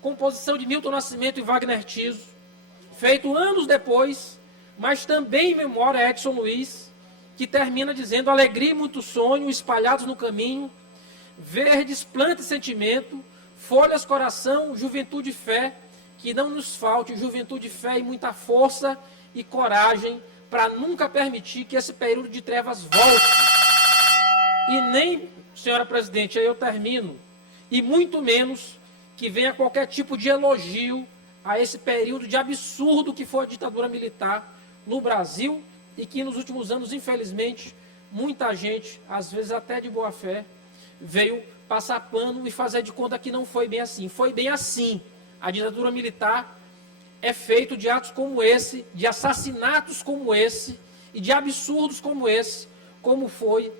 composição de Milton Nascimento e Wagner Tiso, feito anos depois, mas também em memória a Edson Luiz, que termina dizendo: alegria e muito sonho espalhados no caminho, verdes, planta e sentimento, folhas, coração, juventude e fé, que não nos falte juventude, fé e muita força e coragem para nunca permitir que esse período de trevas volte. E nem, senhora presidente, aí eu termino, e muito menos que venha qualquer tipo de elogio a esse período de absurdo que foi a ditadura militar no Brasil e que nos últimos anos, infelizmente, muita gente, às vezes até de boa fé, veio passar pano e fazer de conta que não foi bem assim. Foi bem assim. A ditadura militar é feita de atos como esse, de assassinatos como esse e de absurdos como esse, como foi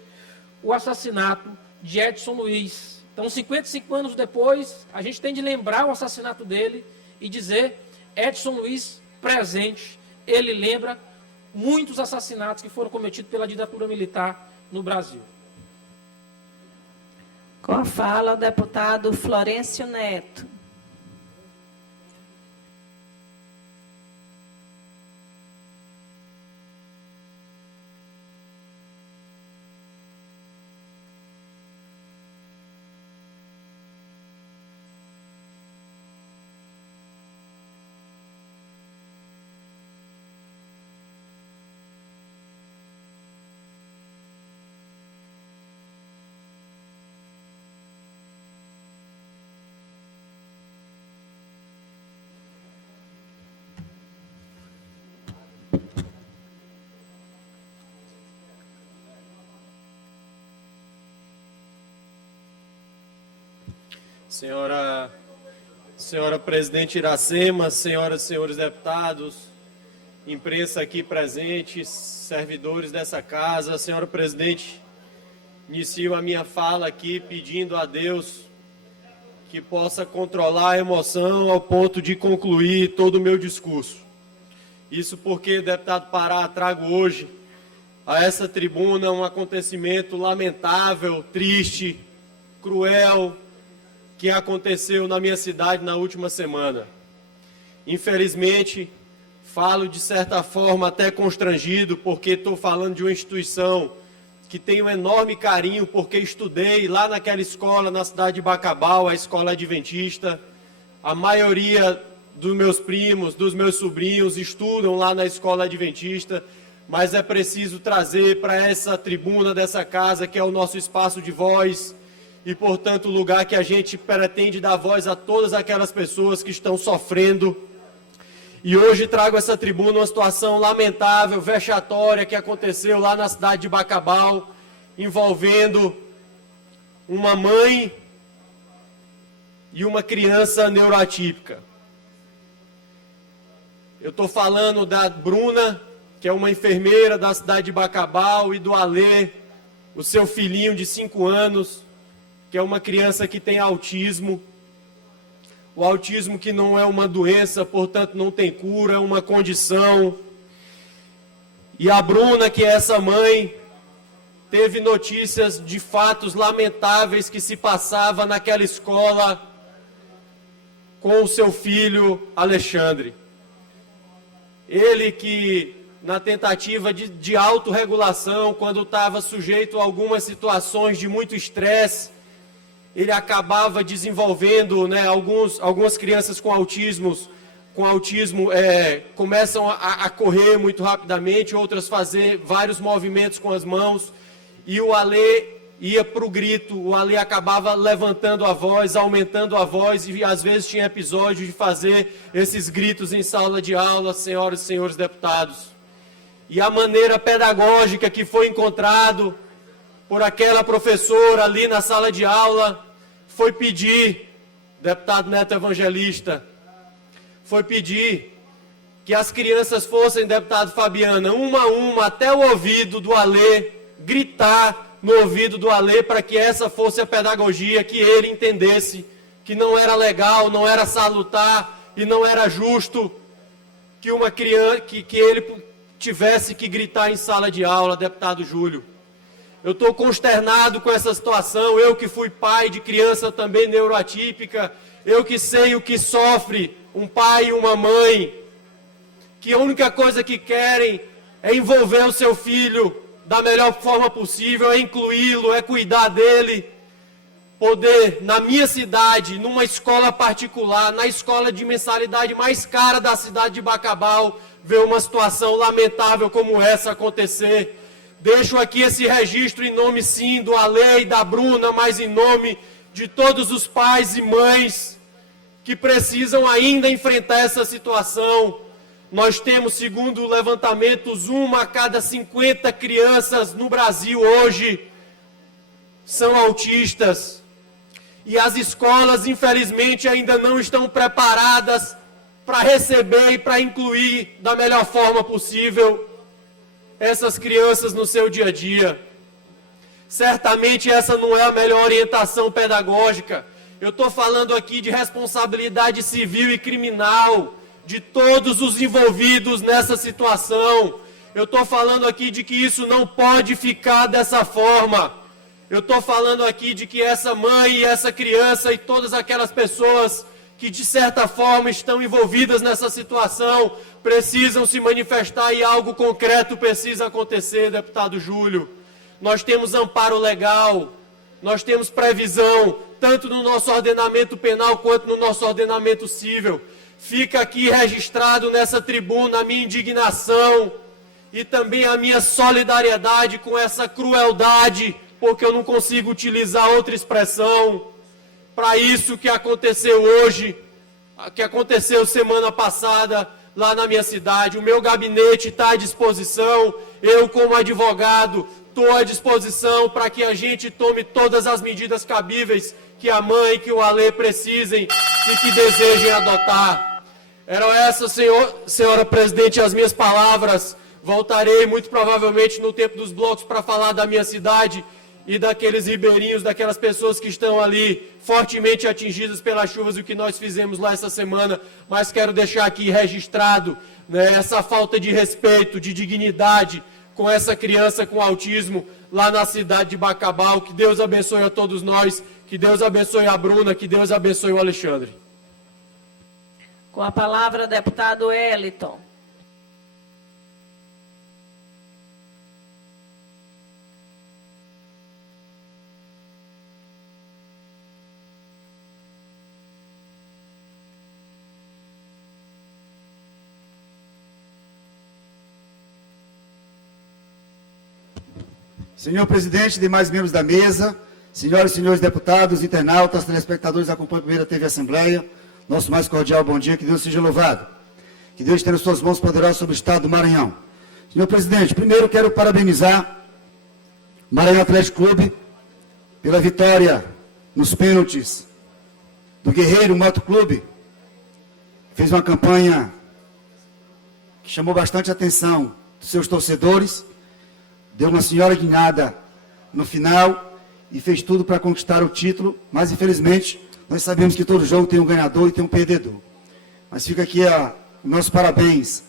o assassinato de Edson Luiz. Então, 55 anos depois, a gente tem de lembrar o assassinato dele e dizer: Edson Luiz presente, ele lembra muitos assassinatos que foram cometidos pela ditadura militar no Brasil. Com a fala, o deputado Florencio Neto. Senhora Presidente Iracema, senhoras e senhores deputados, imprensa aqui presente, servidores dessa casa, senhora Presidente, inicio a minha fala aqui pedindo a Deus que possa controlar a emoção ao ponto de concluir todo o meu discurso. Isso porque, deputado Pará, trago hoje a essa tribuna um acontecimento lamentável, triste, cruel, que aconteceu na minha cidade na última semana. Infelizmente, falo de certa forma até constrangido, porque estou falando de uma instituição que tenho um enorme carinho, porque estudei lá naquela escola, na cidade de Bacabal, a escola adventista. A maioria dos meus primos, dos meus sobrinhos, estudam lá na escola adventista, mas é preciso trazer para essa tribuna dessa casa, que é o nosso espaço de voz, e, portanto, o lugar que a gente pretende dar voz a todas aquelas pessoas que estão sofrendo. E hoje trago essa tribuna uma situação lamentável, vexatória, que aconteceu lá na cidade de Bacabal, envolvendo uma mãe e uma criança neuroatípica. Eu estou falando da Bruna, que é uma enfermeira da cidade de Bacabal, e do Alê, o seu filhinho de 5 anos, que é uma criança que tem autismo. O autismo que não é uma doença, portanto não tem cura, é uma condição. E a Bruna, que é essa mãe, teve notícias de fatos lamentáveis que se passava naquela escola com o seu filho Alexandre. Ele que, na tentativa de autorregulação, quando estava sujeito a algumas situações de muito estresse, ele acabava desenvolvendo, né, algumas crianças com autismo começam a correr muito rapidamente, outras fazer vários movimentos com as mãos, e o Alê ia para o grito, o Alê acabava levantando a voz, aumentando a voz, e às vezes tinha episódio de fazer esses gritos em sala de aula, senhoras e senhores deputados. E a maneira pedagógica que foi encontrado por aquela professora ali na sala de aula foi pedir, deputado Neto Evangelista, foi pedir que as crianças fossem, deputado Fabiana, uma a uma, até o ouvido do Alê, gritar no ouvido do Alê, para que essa fosse a pedagogia, que ele entendesse que não era legal, não era salutar e não era justo que uma criança, que ele tivesse que gritar em sala de aula, deputado Júlio. Eu estou consternado com essa situação, eu que fui pai de criança também neuroatípica, eu que sei o que sofre um pai e uma mãe, que a única coisa que querem é envolver o seu filho da melhor forma possível, é incluí-lo, é cuidar dele. Poder, na minha cidade, numa escola particular, na escola de mensalidade mais cara da cidade de Bacabal, ver uma situação lamentável como essa acontecer. Deixo aqui esse registro em nome, sim, do Alê e da Bruna, mas em nome de todos os pais e mães que precisam ainda enfrentar essa situação. Nós temos, segundo levantamentos, 1 a cada 50 crianças no Brasil hoje são autistas. E as escolas, infelizmente, ainda não estão preparadas para receber e para incluir da melhor forma possível essas crianças no seu dia a dia. Certamente essa não é a melhor orientação pedagógica. Eu estou falando aqui de responsabilidade civil e criminal de todos os envolvidos nessa situação. Eu estou falando aqui de que isso não pode ficar dessa forma. Eu estou falando aqui de que essa mãe e essa criança e todas aquelas pessoas que de certa forma estão envolvidas nessa situação precisam se manifestar e algo concreto precisa acontecer, deputado Júlio. Nós temos amparo legal, nós temos previsão, tanto no nosso ordenamento penal quanto no nosso ordenamento civil. Fica aqui registrado nessa tribuna a minha indignação e também a minha solidariedade com essa crueldade, porque eu não consigo utilizar outra expressão para isso que aconteceu hoje, que aconteceu semana passada lá na minha cidade. O meu gabinete está à disposição, eu como advogado estou à disposição para que a gente tome todas as medidas cabíveis que a mãe, que o Alê precisem e que desejem adotar. Eram essas, senhora presidente, as minhas palavras. Voltarei muito provavelmente no tempo dos blocos para falar da minha cidade e daqueles ribeirinhos, daquelas pessoas que estão ali fortemente atingidas pelas chuvas, o que nós fizemos lá essa semana, mas quero deixar aqui registrado, né, essa falta de respeito, de dignidade com essa criança com autismo lá na cidade de Bacabal. Que Deus abençoe a todos nós, que Deus abençoe a Bruna, que Deus abençoe o Alexandre. Com a palavra, deputado Eliton. Senhor presidente, demais membros da mesa, senhoras e senhores deputados, internautas, telespectadores, acompanham a primeira TV Assembleia, nosso mais cordial bom dia, que Deus seja louvado. Que Deus tenha nas suas mãos poderosas sobre o estado do Maranhão. Senhor presidente, primeiro quero parabenizar o Maranhão Atlético Clube pela vitória nos pênaltis do Guerreiro Moto Clube. Fez uma campanha que chamou bastante atenção dos seus torcedores. Deu uma senhora guinada no final e fez tudo para conquistar o título, mas infelizmente nós sabemos que todo jogo tem um ganhador e tem um perdedor. Mas fica aqui o nosso parabéns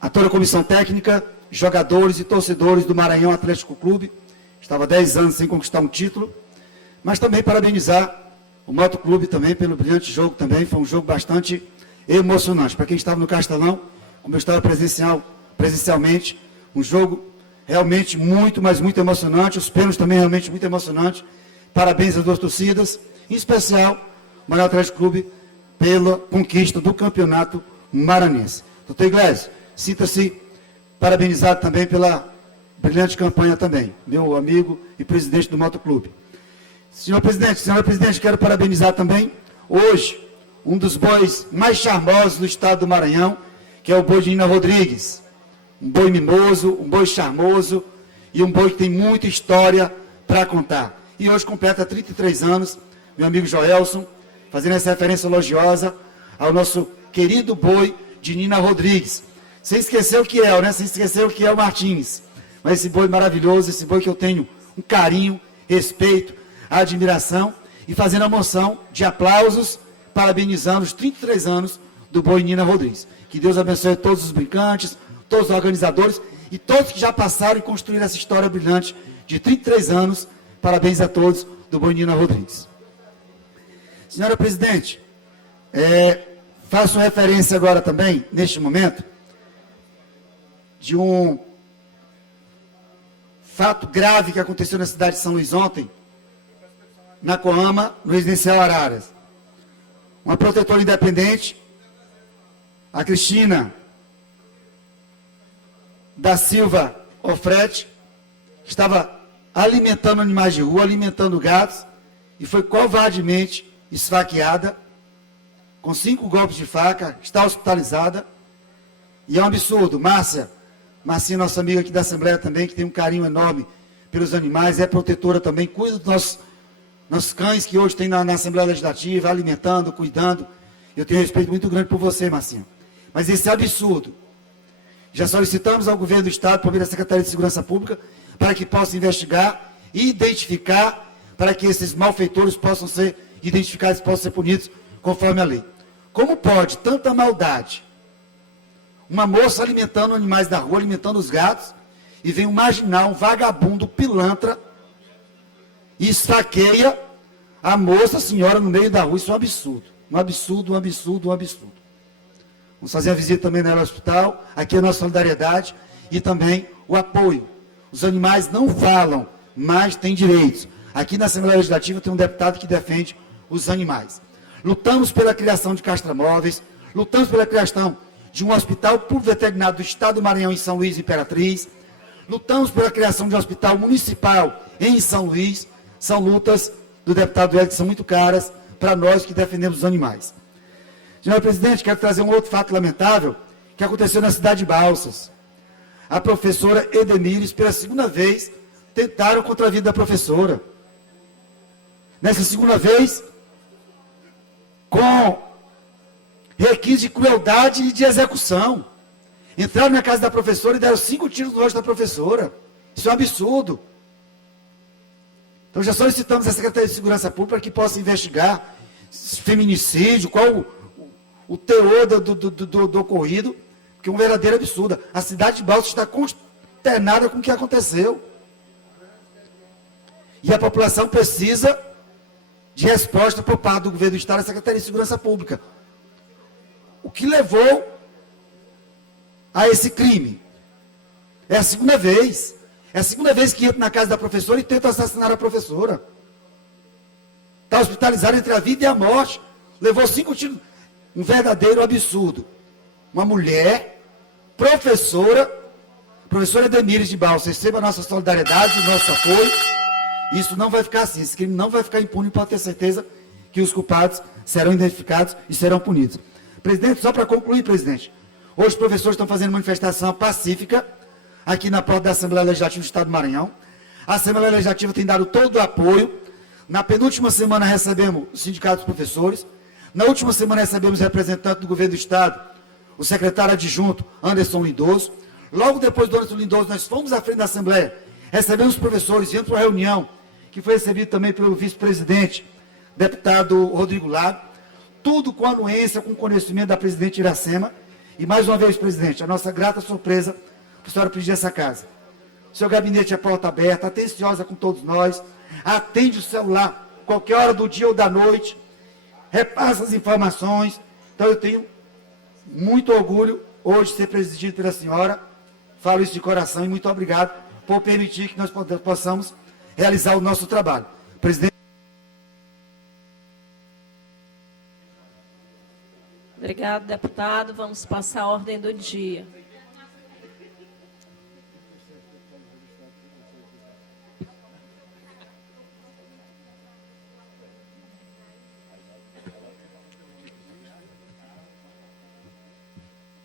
a toda a comissão técnica, jogadores e torcedores do Maranhão Atlético Clube. Estava 10 anos sem conquistar um título, mas também parabenizar o Moto Clube também pelo brilhante jogo também. Foi um jogo bastante emocionante. Para quem estava no Castelão, como eu estava presencialmente, um jogo realmente muito, mas muito emocionante. Os pênaltis também realmente muito emocionantes. Parabéns às duas torcidas, em especial o Maranhão Atlético Clube pela conquista do campeonato maranhense. Doutor Iglesias, sinta-se parabenizado também pela brilhante campanha também, meu amigo e presidente do Moto Clube. Senhora presidente, quero parabenizar também, hoje, um dos bois mais charmosos do estado do Maranhão, que é o boi de Nina Rodrigues. Um boi mimoso, um boi charmoso e um boi que tem muita história para contar. E hoje completa 33 anos, meu amigo Joelson, fazendo essa referência elogiosa ao nosso querido boi de Nina Rodrigues. Sem esquecer o que é, né? Sem esquecer o que é o Martins. Mas esse boi maravilhoso, esse boi que eu tenho um carinho, respeito, admiração, e fazendo a moção de aplausos, parabenizando os 33 anos do boi Nina Rodrigues. Que Deus abençoe todos os brincantes, todos os organizadores e todos que já passaram e construíram essa história brilhante de 33 anos. Parabéns a todos do boi Nina Rodrigues. Senhora presidente, faço referência agora também, neste momento, de um fato grave que aconteceu na cidade de São Luís ontem, na Coama, no residencial Araras. Uma protetora independente, a Cristina da Silva Ofrete, estava alimentando animais de rua, alimentando gatos, e foi covardemente esfaqueada, com 5 golpes de faca, está hospitalizada, e é um absurdo. Marcinha, nossa amiga aqui da Assembleia também, que tem um carinho enorme pelos animais, é protetora também, cuida dos nossos cães que hoje tem na Assembleia Legislativa, alimentando, cuidando. Eu tenho um respeito muito grande por você, Marcinha. Mas esse absurdo, já solicitamos ao governo do Estado, por meio da Secretaria de Segurança Pública, para que possa investigar e identificar, para que esses malfeitores possam ser identificados e possam ser punidos conforme a lei. Como pode tanta maldade? Uma moça alimentando animais da rua, alimentando os gatos, e vem um marginal, um vagabundo, pilantra, e esfaqueia a moça, a senhora, no meio da rua. Isso é um absurdo. Um absurdo, um absurdo, um absurdo. Vamos fazer a visita também no hospital, aqui a nossa solidariedade e também o apoio. Os animais não falam, mas têm direitos. Aqui na Assembleia Legislativa tem um deputado que defende os animais. Lutamos pela criação de castramóveis, lutamos pela criação de um hospital público veterinário do Estado do Maranhão em São Luís e Imperatriz, lutamos pela criação de um hospital municipal em São Luís. São lutas do deputado Hélio que são muito caras para nós que defendemos os animais. Senhor presidente, quero trazer um outro fato lamentável que aconteceu na cidade de Balsas. A professora Edemires, pela segunda vez, tentaram contra a vida da professora. Nessa segunda vez, com requisitos de crueldade e de execução. Entraram na casa da professora e deram 5 tiros no rosto da professora. Isso é um absurdo. Então já solicitamos à Secretaria de Segurança Pública para que possa investigar feminicídio, qual o teor do ocorrido, que é um verdadeiro absurdo. A cidade de Balsas está consternada com o que aconteceu. E a população precisa de resposta por parte do governo do Estado e da Secretaria de Segurança Pública. O que levou a esse crime? É a segunda vez. É a segunda vez que entra na casa da professora e tenta assassinar a professora. Está hospitalizado entre a vida e a morte. Levou 5 tiros. Um verdadeiro absurdo. Uma mulher, professora Demires de Balsas, receba a nossa solidariedade, o nosso apoio. Isso não vai ficar assim. Esse crime não vai ficar impune, pode ter certeza que os culpados serão identificados e serão punidos. Presidente, só para concluir, presidente. Hoje os professores estão fazendo manifestação pacífica aqui na porta da Assembleia Legislativa do Estado do Maranhão. A Assembleia Legislativa tem dado todo o apoio. Na penúltima semana recebemos o Sindicato dos Professores. Na última semana recebemos representante do Governo do Estado, o secretário adjunto Anderson Lindoso. Logo depois do Anderson Lindoso, nós fomos à frente da Assembleia, recebemos os professores, viemos para uma reunião, que foi recebido também pelo vice-presidente, deputado Rodrigo Lago. Tudo com anuência, com conhecimento da presidente Iracema. E mais uma vez, presidente, a nossa grata surpresa para a senhora presidir essa casa. O seu gabinete é porta aberta, atenciosa com todos nós, atende o celular qualquer hora do dia ou da noite, repassa as informações. Então eu tenho muito orgulho hoje de ser presidido pela senhora. Falo isso de coração e muito obrigado por permitir que nós possamos realizar o nosso trabalho. Presidente. Obrigado, deputado. Vamos passar a ordem do dia.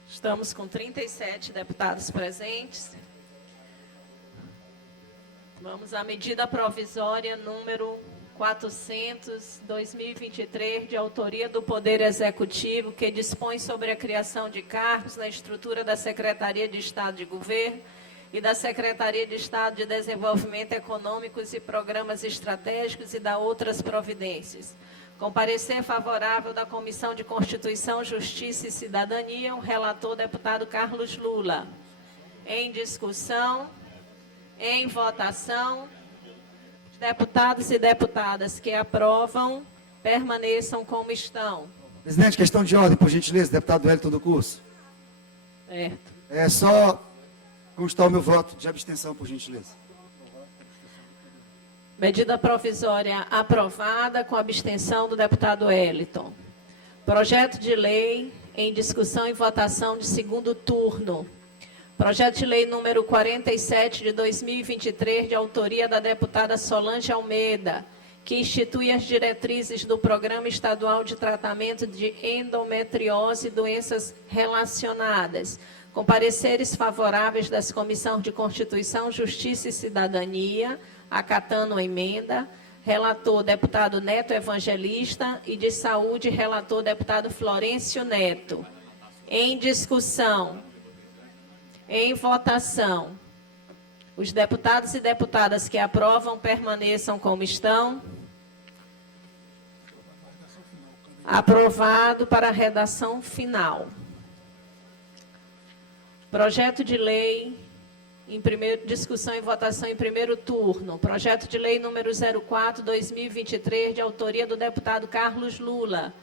Estamos com 37 deputados presentes. Vamos à medida provisória número 400/2023, de autoria do Poder Executivo, que dispõe sobre a criação de cargos na estrutura da Secretaria de Estado de Governo e da Secretaria de Estado de Desenvolvimento Econômicos e Programas Estratégicos e da outras providências. Com parecer favorável da Comissão de Constituição, Justiça e Cidadania, o relator, deputado Carlos Lula. Em discussão, em votação, os deputados e deputadas que aprovam, permaneçam como estão. Presidente, questão de ordem, por gentileza, deputado Wellington do Curso. Certo. É só constar o meu voto de abstenção, por gentileza. Medida provisória aprovada com abstenção do deputado Wellington. Projeto de lei em discussão e votação de segundo turno. Projeto de lei número 47 de 2023, de autoria da deputada Solange Almeida, que institui as diretrizes do Programa Estadual de Tratamento de Endometriose e Doenças Relacionadas, com pareceres favoráveis das Comissões de Constituição, Justiça e Cidadania, acatando a emenda. Relator, deputado Neto Evangelista, e de Saúde, relator, deputado Florencio Neto. Em discussão, em votação, os deputados e deputadas que aprovam permaneçam como estão. Aprovado para a redação final. Projeto de lei em discussão e votação em primeiro turno. Projeto de lei número 04/2023, de autoria do deputado Carlos Lula,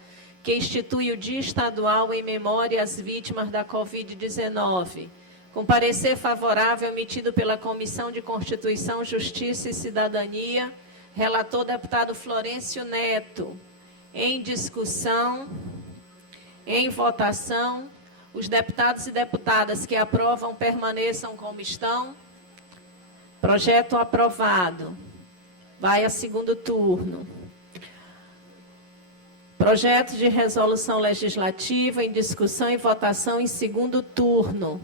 que institui o Dia Estadual em memória às vítimas da Covid-19. Com parecer favorável emitido pela Comissão de Constituição, Justiça e Cidadania, relator deputado Florencio Neto. Em discussão, em votação, os deputados e deputadas que aprovam permaneçam como estão. Projeto aprovado. Vai a segundo turno. Projeto de resolução legislativa em discussão e votação em segundo turno.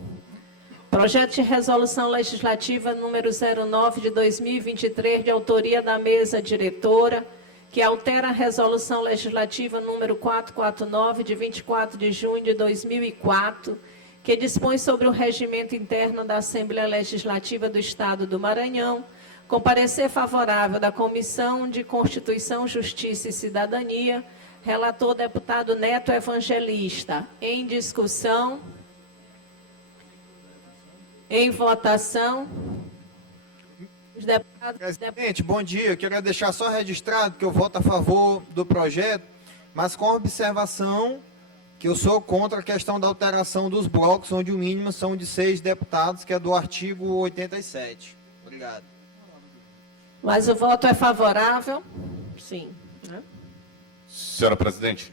Projeto de resolução legislativa número 09 de 2023, de autoria da mesa diretora, que altera a Resolução Legislativa número 449, de 24 de junho de 2004, que dispõe sobre o regimento interno da Assembleia Legislativa do Estado do Maranhão, com parecer favorável da Comissão de Constituição, Justiça e Cidadania, relator deputado Neto Evangelista. Em discussão, em votação, os deputados... Presidente, bom dia. Queria deixar só registrado que eu voto a favor do projeto, mas com a observação que eu sou contra a questão da alteração dos blocos, onde o mínimo são de 6 deputados, que é do artigo 87. Obrigado. Mas o voto é favorável? Sim. Né? Senhora presidente.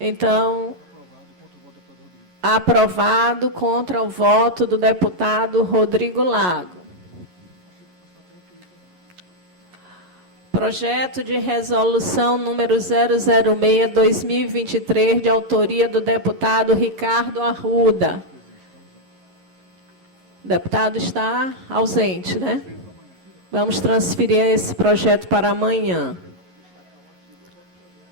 Então, aprovado contra o voto do deputado Rodrigo Lago. Projeto de resolução número 006/2023, de autoria do deputado Ricardo Arruda. O deputado está ausente, né? Vamos transferir esse projeto para amanhã.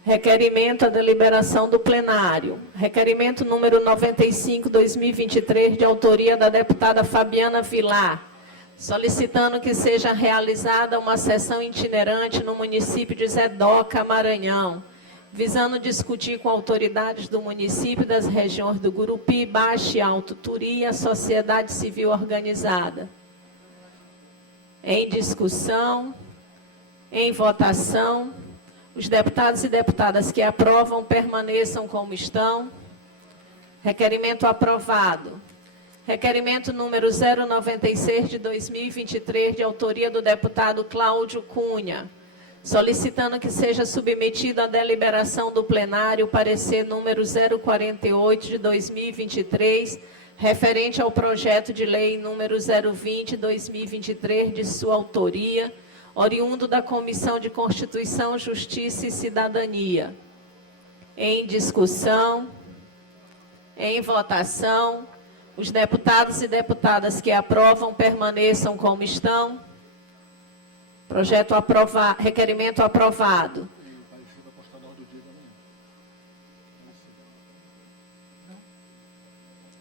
Requerimento à deliberação do plenário. Requerimento número 95/2023, de autoria da deputada Fabiana Vilar, solicitando que seja realizada uma sessão itinerante no município de Zedoca, Maranhão, visando discutir com autoridades do município das regiões do Gurupi, Baixo e Alto Turi e a sociedade civil organizada. Em discussão, em votação, os deputados e deputadas que aprovam permaneçam como estão. Requerimento aprovado. Requerimento número 096 de 2023, de autoria do deputado Cláudio Cunha, solicitando que seja submetido à deliberação do plenário o parecer número 048 de 2023, referente ao projeto de lei número 020 de 2023, de sua autoria, oriundo da Comissão de Constituição, Justiça e Cidadania. Em discussão, em votação, os deputados e deputadas que aprovam permaneçam como estão. Projeto aprovado, requerimento aprovado.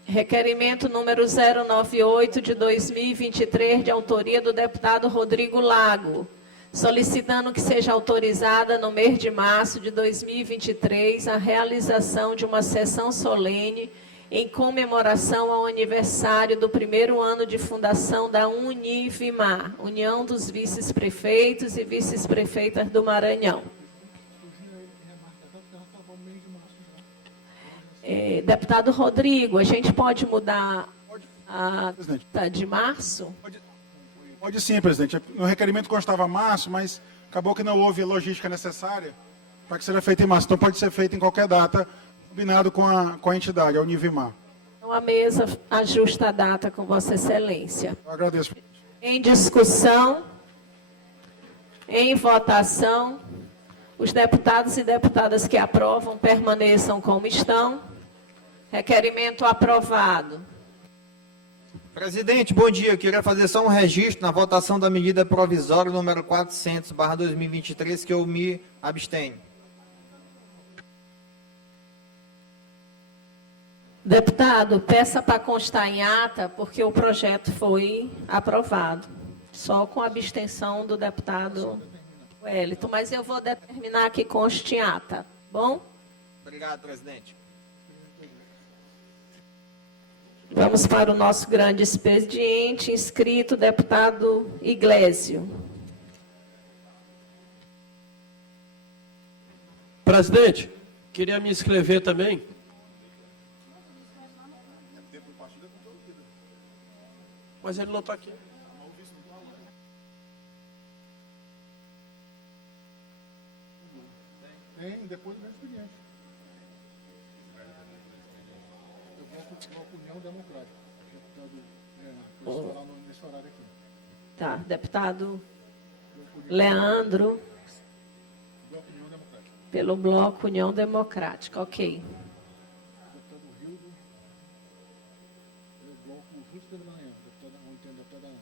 Requerimento número 098 de 2023, de autoria do deputado Rodrigo Lago, solicitando que seja autorizada no mês de março de 2023 a realização de uma sessão solene em comemoração ao aniversário do primeiro ano de fundação da Univimar, União dos Vices-Prefeitos e Vices-Prefeitas do Maranhão. Deputado Rodrigo, a gente pode mudar a data de março? Pode sim, presidente. No requerimento constava março, mas acabou que não houve logística necessária para que seja feito em março. Então pode ser feito em qualquer data, combinado com a entidade, a Univimar. Então a mesa ajusta a data com Vossa Excelência. Eu agradeço. Em discussão, em votação, os deputados e deputadas que aprovam permaneçam como estão. Requerimento aprovado. Presidente, bom dia. Eu queria fazer só um registro na votação da medida provisória número 400/2023, que eu me abstenho. Deputado, peça para constar em ata, porque o projeto foi aprovado, só com a abstenção do deputado Wellington, mas eu vou determinar que conste em ata, bom? Obrigado, presidente. Vamos para o nosso grande expediente, inscrito deputado Iglesio. Presidente, queria me inscrever também. Mas ele não está aqui. Tem, depois do meu expediente. Eu vou União Democrática. Deputado nesse horário aqui. Tá, deputado Leandro, Bloco União Democrática. pelo Bloco União Democrática, ok. Deputado Rildo, pelo Bloco Justo pelo Maranhão. Deputada Ana.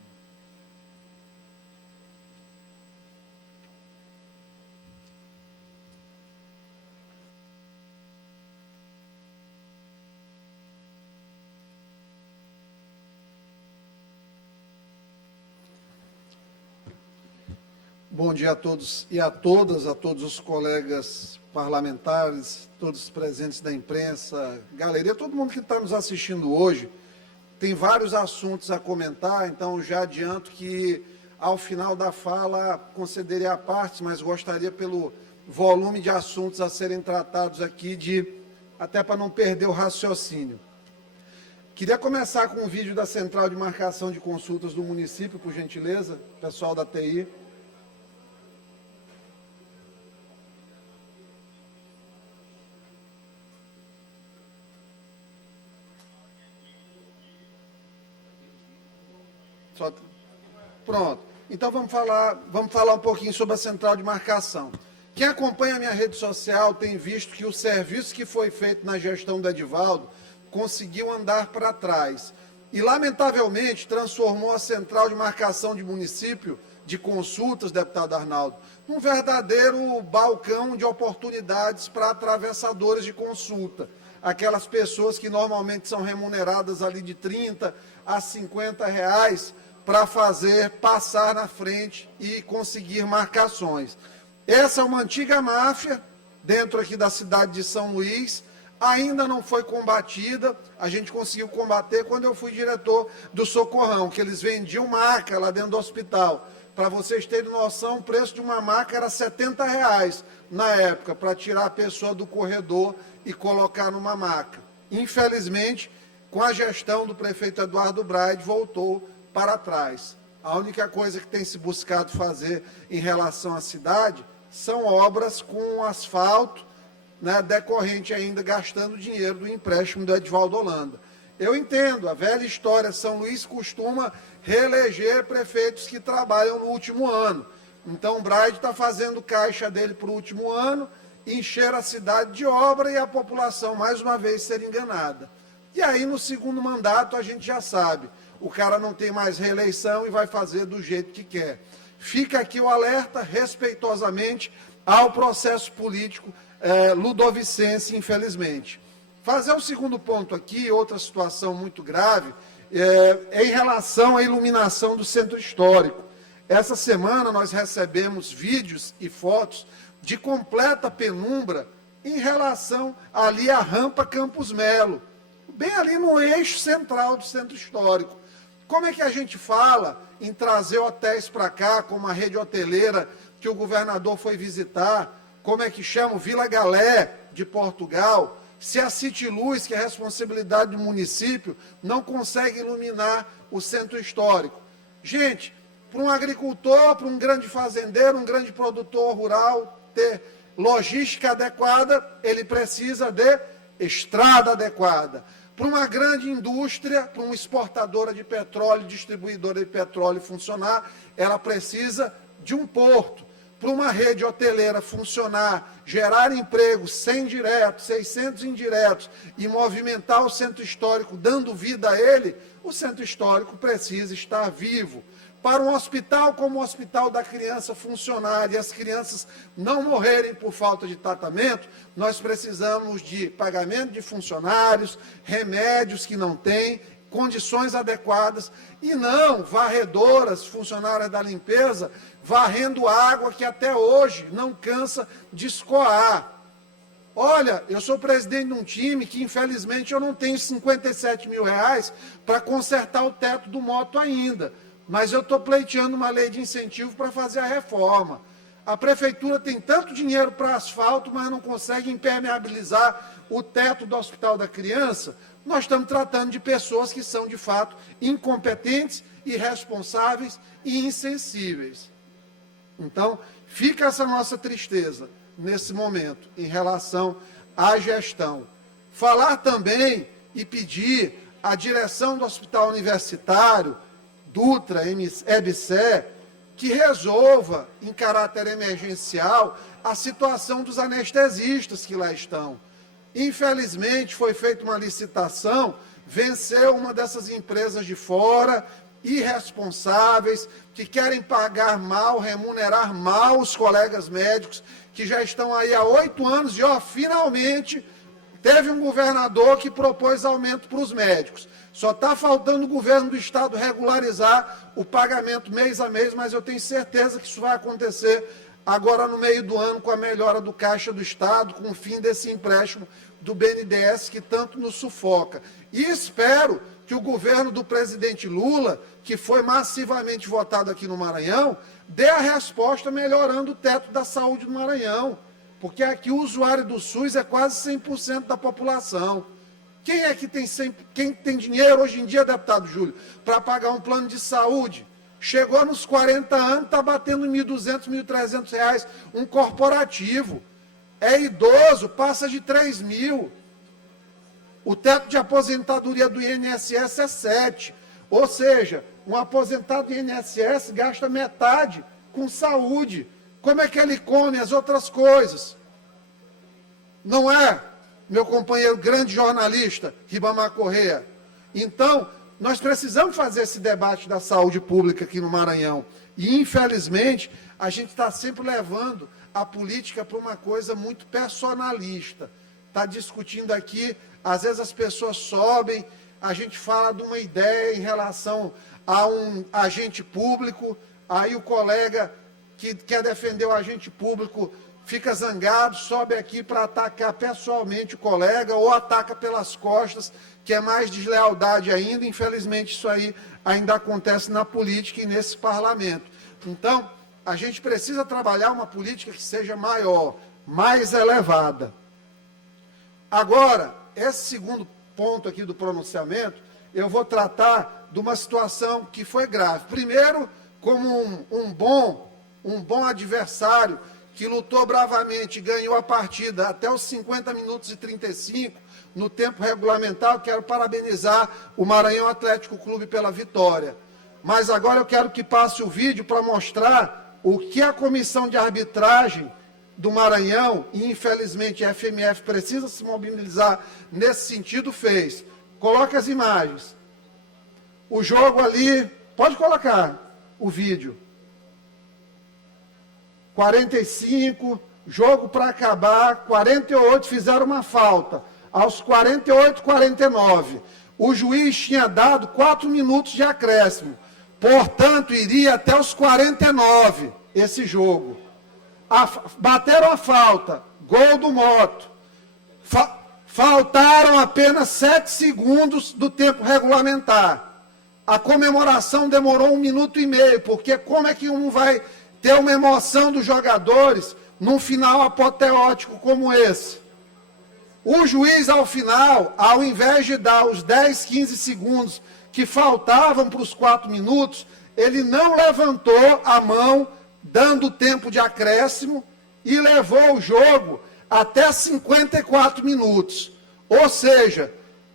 Bom dia a todos e a todas, a todos os colegas parlamentares, todos os presentes da imprensa, galeria, todo mundo que está nos assistindo hoje. Tem vários assuntos a comentar, então já adianto que ao final da fala concederei a parte, mas gostaria pelo volume de assuntos a serem tratados aqui, até para não perder o raciocínio. Queria começar com um vídeo da Central de Marcação de Consultas do município, por gentileza, pessoal da TI. Pronto. Então vamos falar um pouquinho sobre a Central de Marcação. Quem acompanha a minha rede social tem visto que o serviço que foi feito na gestão do Edivaldo conseguiu andar para trás. E, lamentavelmente, transformou a Central de Marcação de Município de Consultas, deputado Arnaldo, num verdadeiro balcão de oportunidades para atravessadores de consulta. Aquelas pessoas que normalmente são remuneradas ali de 30 a 50 reais para fazer passar na frente e conseguir marcações. Essa é uma antiga máfia dentro aqui da cidade de São Luís, ainda não foi combatida, a gente conseguiu combater quando eu fui diretor do Socorrão, que eles vendiam maca lá dentro do hospital. Para vocês terem noção, o preço de uma maca era R$70 na época, para tirar a pessoa do corredor e colocar numa maca. Infelizmente, com a gestão do prefeito Eduardo Braide, voltou para trás. A única coisa que tem se buscado fazer em relação à cidade são obras com asfalto, né, decorrente ainda gastando dinheiro do empréstimo do Edivaldo Holanda. Eu entendo, a velha história, São Luís costuma reeleger prefeitos que trabalham no último ano. Então o Braide está fazendo caixa dele para o último ano, encher a cidade de obra e a população, mais uma vez, ser enganada. E aí, no segundo mandato, a gente já sabe, o cara não tem mais reeleição e vai fazer do jeito que quer. Fica aqui o alerta, respeitosamente, ao processo político ludovicense, infelizmente. Fazer o segundo ponto aqui, outra situação muito grave, é em relação à iluminação do centro histórico. Essa semana nós recebemos vídeos e fotos de completa penumbra em relação ali à rampa Campos Melo, bem ali no eixo central do centro histórico. Como é que a gente fala em trazer hotéis para cá, como a rede hoteleira que o governador foi visitar, como é que chama, Vila Galé de Portugal, se a City Luz, que é responsabilidade do município, não consegue iluminar o centro histórico? Gente, para um agricultor, para um grande fazendeiro, um grande produtor rural, ter logística adequada, ele precisa de estrada adequada. Para uma grande indústria, para uma exportadora de petróleo, distribuidora de petróleo funcionar, ela precisa de um porto. Para uma rede hoteleira funcionar, gerar empregos 100 diretos, 600 indiretos e movimentar o centro histórico, dando vida a ele, o centro histórico precisa estar vivo. Para um hospital como o Hospital da Criança funcionar e as crianças não morrerem por falta de tratamento, nós precisamos de pagamento de funcionários, remédios que não tem, condições adequadas, e não varredoras, funcionárias da limpeza, varrendo água que até hoje não cansa de escoar. Olha, eu sou presidente de um time que, infelizmente, eu não tenho 57 mil reais para consertar o teto do moto ainda. Mas eu estou pleiteando uma lei de incentivo para fazer a reforma. A prefeitura tem tanto dinheiro para asfalto, mas não consegue impermeabilizar o teto do Hospital da Criança. Nós estamos tratando de pessoas que são, de fato, incompetentes, irresponsáveis e insensíveis. Então, fica essa nossa tristeza nesse momento em relação à gestão. Falar também e pedir à direção do Hospital Universitário, Dutra, EBSE, que resolva, em caráter emergencial, a situação dos anestesistas que lá estão. Infelizmente, foi feita uma licitação, venceu uma dessas empresas de fora, irresponsáveis, que querem pagar mal, remunerar mal os colegas médicos, que já estão aí há 8 anos e, finalmente, Teve um governador que propôs aumento para os médicos. Só está faltando o governo do estado regularizar o pagamento mês a mês, mas eu tenho certeza que isso vai acontecer agora no meio do ano, com a melhora do Caixa do Estado, com o fim desse empréstimo do BNDES que tanto nos sufoca. E espero que o governo do presidente Lula, que foi massivamente votado aqui no Maranhão, dê a resposta melhorando o teto da saúde do Maranhão. Porque aqui o usuário do SUS é quase 100% da população. Quem é que tem, quem tem dinheiro hoje em dia, deputado Júlio, para pagar um plano de saúde? Chegou nos 40 anos, está batendo R$ 1.200, R$ 1.300 um corporativo. É idoso, passa de 3 mil. O teto de aposentadoria do INSS é 7. Ou seja, um aposentado do INSS gasta metade com saúde. Como é que ele come as outras coisas? Não é, meu companheiro grande jornalista, Ribamar Corrêa? Então, nós precisamos fazer esse debate da saúde pública aqui no Maranhão. E, infelizmente, a gente está sempre levando a política para uma coisa muito personalista. Está discutindo aqui, às vezes as pessoas sobem, a gente fala de uma ideia em relação a um agente público, aí o colega que quer defender o agente público fica zangado, sobe aqui para atacar pessoalmente o colega ou ataca pelas costas, que é mais deslealdade ainda. Infelizmente, isso aí ainda acontece na política e nesse parlamento. Então, a gente precisa trabalhar uma política que seja maior, mais elevada. Agora, esse segundo ponto aqui do pronunciamento, eu vou tratar de uma situação que foi grave. Primeiro, como um bom adversário que lutou bravamente e ganhou a partida até os 50 minutos e 35 no tempo regulamentar. Eu quero parabenizar o Maranhão Atlético Clube pela vitória. Mas agora eu quero que passe o vídeo para mostrar o que a comissão de arbitragem do Maranhão, e infelizmente a FMF precisa se mobilizar nesse sentido, fez. Coloca as imagens. O jogo ali, pode colocar o vídeo. 45, jogo para acabar, 48 fizeram uma falta. Aos 48, 49, o juiz tinha dado 4 minutos de acréscimo. Portanto, iria até os 49 esse jogo. Bateram a falta, gol do Moto. Faltaram apenas 7 segundos do tempo regulamentar. A comemoração demorou 1 minuto e meio, porque como é que um vai ter uma emoção dos jogadores num final apoteótico como esse? O juiz, ao final, ao invés de dar os 10, 15 segundos que faltavam para os 4 minutos, ele não levantou a mão, dando tempo de acréscimo, e levou o jogo até 54 minutos. Ou seja,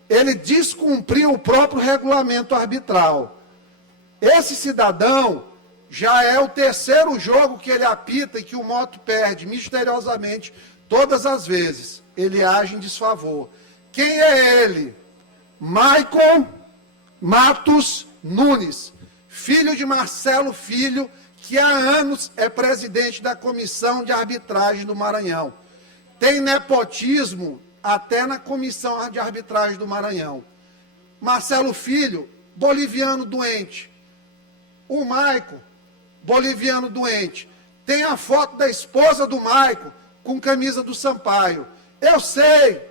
ele descumpriu o próprio regulamento arbitral. Esse cidadão já é o 3º jogo que ele apita e que o Moto perde misteriosamente todas as vezes. Ele age em desfavor. Quem é ele? Maicon Matos Nunes, filho de Marcelo Filho, que há anos é presidente da Comissão de Arbitragem do Maranhão. Tem nepotismo até na Comissão de Arbitragem do Maranhão. Marcelo Filho, boliviano doente. O Maicon, boliviano doente. Tem a foto da esposa do Maicon com camisa do Sampaio. Eu sei,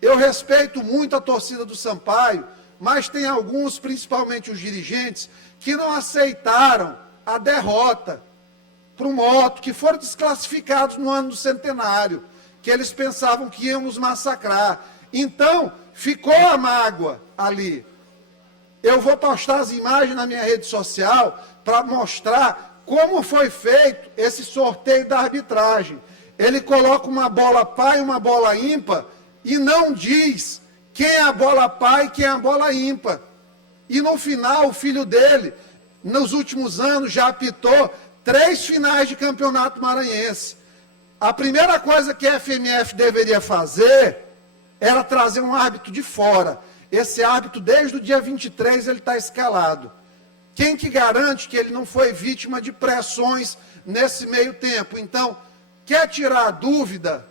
eu respeito muito a torcida do Sampaio, mas tem alguns, principalmente os dirigentes, que não aceitaram a derrota para o Moto, que foram desclassificados no ano do centenário, que eles pensavam que íamos massacrar. Então, ficou a mágoa ali. Eu vou postar as imagens na minha rede social para mostrar como foi feito esse sorteio da arbitragem. Ele coloca uma bola par e uma bola ímpar e não diz quem é a bola par e quem é a bola ímpar. E no final, o filho dele, nos últimos anos, já apitou 3 finais de campeonato maranhense. A primeira coisa que a FMF deveria fazer era trazer um árbitro de fora. Esse árbitro, desde o dia 23, ele está escalado. Quem que garante que ele não foi vítima de pressões nesse meio tempo? Então, quer tirar a dúvida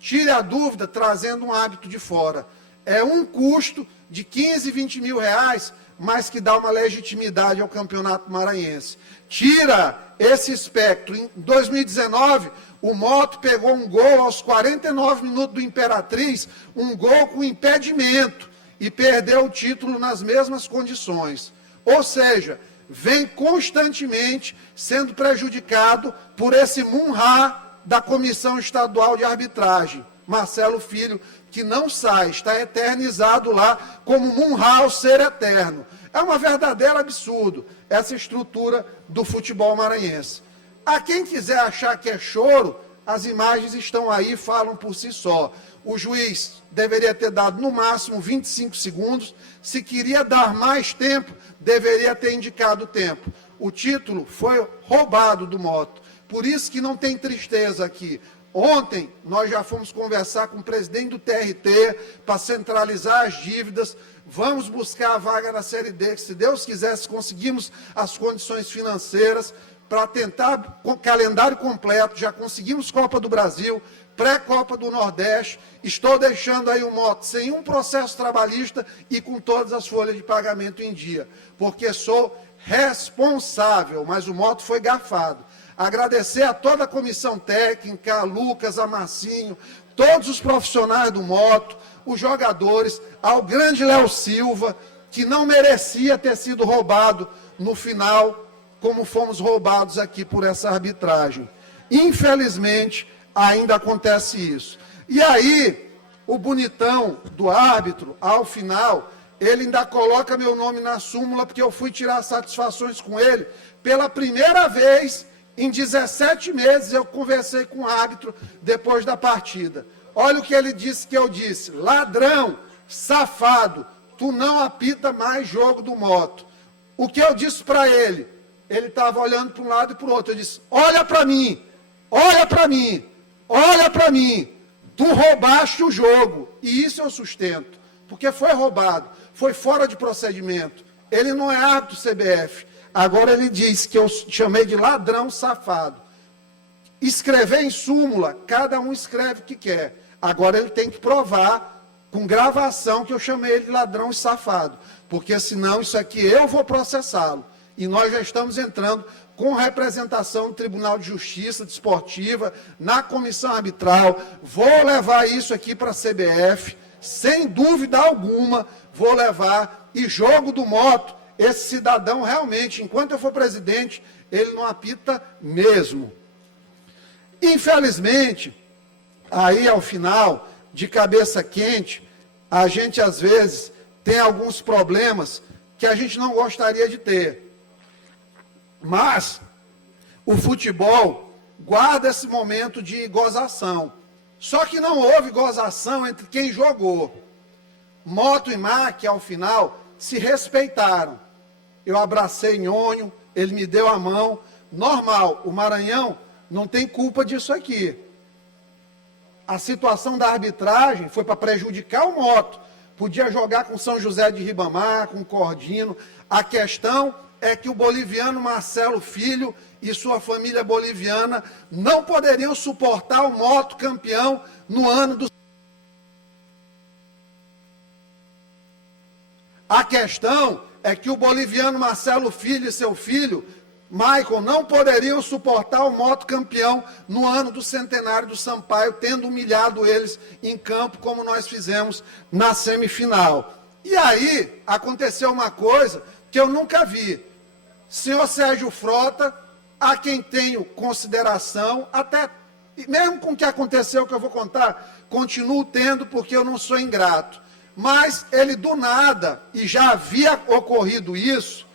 Tire a dúvida trazendo um árbitro de fora. É um custo de 15, 20 mil reais, mas que dá uma legitimidade ao Campeonato Maranhense. Tira esse espectro. Em 2019, o Moto pegou um gol aos 49 minutos do Imperatriz, um gol com impedimento, e perdeu o título nas mesmas condições. Ou seja, vem constantemente sendo prejudicado por esse munhá da Comissão Estadual de Arbitragem, Marcelo Filho, que não sai, está eternizado lá como munhá ao ser eterno. É um verdadeiro absurdo essa estrutura do futebol maranhense. A quem quiser achar que é choro, as imagens estão aí, falam por si só. O juiz deveria ter dado no máximo 25 segundos. Se queria dar mais tempo, deveria ter indicado o tempo. O título foi roubado do Moto. Por isso que não tem tristeza aqui. Ontem, nós já fomos conversar com o presidente do TRT para centralizar as dívidas. Vamos buscar a vaga na Série D, que se Deus quiser, se conseguimos as condições financeiras, para tentar com calendário completo, já conseguimos Copa do Brasil, pré-Copa do Nordeste, estou deixando aí o Moto sem um processo trabalhista e com todas as folhas de pagamento em dia, porque sou responsável, mas o Moto foi garfado. Agradecer a toda a comissão técnica, a Lucas, a Marcinho, todos os profissionais do Moto, os jogadores, ao grande Léo Silva, que não merecia ter sido roubado no final, como fomos roubados aqui por essa arbitragem. Infelizmente, ainda acontece isso. E aí, o bonitão do árbitro, ao final, ele ainda coloca meu nome na súmula, porque eu fui tirar satisfações com ele. Pela primeira vez, em 17 meses, eu conversei com o árbitro depois da partida. Olha o que ele disse que eu disse. Ladrão, safado, tu não apita mais jogo do Moto. O que eu disse para ele? Ele estava olhando para um lado e para o outro. Eu disse, olha para mim, olha para mim, olha para mim. Tu roubaste o jogo. E isso eu sustento. Porque foi roubado, foi fora de procedimento. Ele não é árbitro CBF. Agora ele diz que eu chamei de ladrão safado. Escrever em súmula, cada um escreve o que quer. Agora ele tem que provar, com gravação, que eu chamei ele de ladrão safado. Porque senão isso aqui eu vou processá-lo. E nós já estamos entrando com representação no Tribunal de Justiça Desportiva, na comissão arbitral. Vou levar isso aqui para a CBF, sem dúvida alguma, vou levar. E jogo do Moto, esse cidadão realmente, enquanto eu for presidente, ele não apita mesmo. Infelizmente, aí ao final, de cabeça quente, a gente às vezes tem alguns problemas que a gente não gostaria de ter. Mas o futebol guarda esse momento de gozação. Só que não houve gozação entre quem jogou. Moto e MAC, ao final, se respeitaram. Eu abracei Nhonho, ele me deu a mão. Normal, o Maranhão não tem culpa disso aqui. A situação da arbitragem foi para prejudicar o Moto. Podia jogar com São José de Ribamar, com Cordino. A questão é que o boliviano Marcelo Filho e sua família boliviana não poderiam suportar o Moto campeão no ano do... A questão é que o boliviano Marcelo Filho e seu filho, Michael, não poderiam suportar o Moto campeão no ano do centenário do Sampaio, tendo humilhado eles em campo, como nós fizemos na semifinal. E aí, aconteceu uma coisa que eu nunca vi. Senhor Sérgio Frota, a quem tenho consideração, até mesmo com o que aconteceu, que eu vou contar, continuo tendo, porque eu não sou ingrato. Mas ele do nada, e já havia ocorrido isso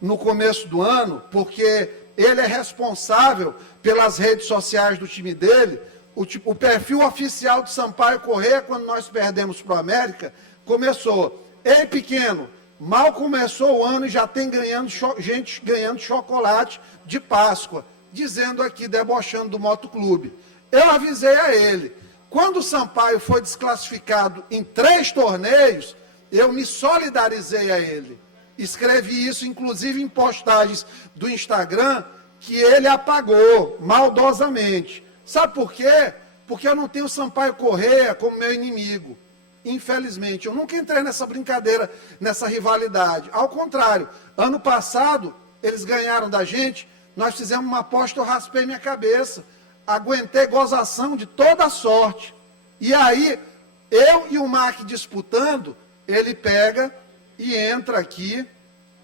no começo do ano, porque ele é responsável pelas redes sociais do time dele, o perfil oficial do Sampaio Corrêa, quando nós perdemos para o América, começou, ei pequeno, mal começou o ano e já tem gente ganhando chocolate de Páscoa, dizendo aqui, debochando do Motoclube. Eu avisei a ele. Quando o Sampaio foi desclassificado em 3 torneios, eu me solidarizei a ele. Escrevi isso, inclusive, em postagens do Instagram, que ele apagou, maldosamente. Sabe por quê? porque eu não tenho Sampaio Corrêa como meu inimigo. Infelizmente, eu nunca entrei nessa brincadeira, nessa rivalidade. Ao contrário, ano passado, eles ganharam da gente, nós fizemos uma aposta, eu raspei minha cabeça, aguentei gozação de toda a sorte. E aí, eu e o Mac disputando, ele pega e entra aqui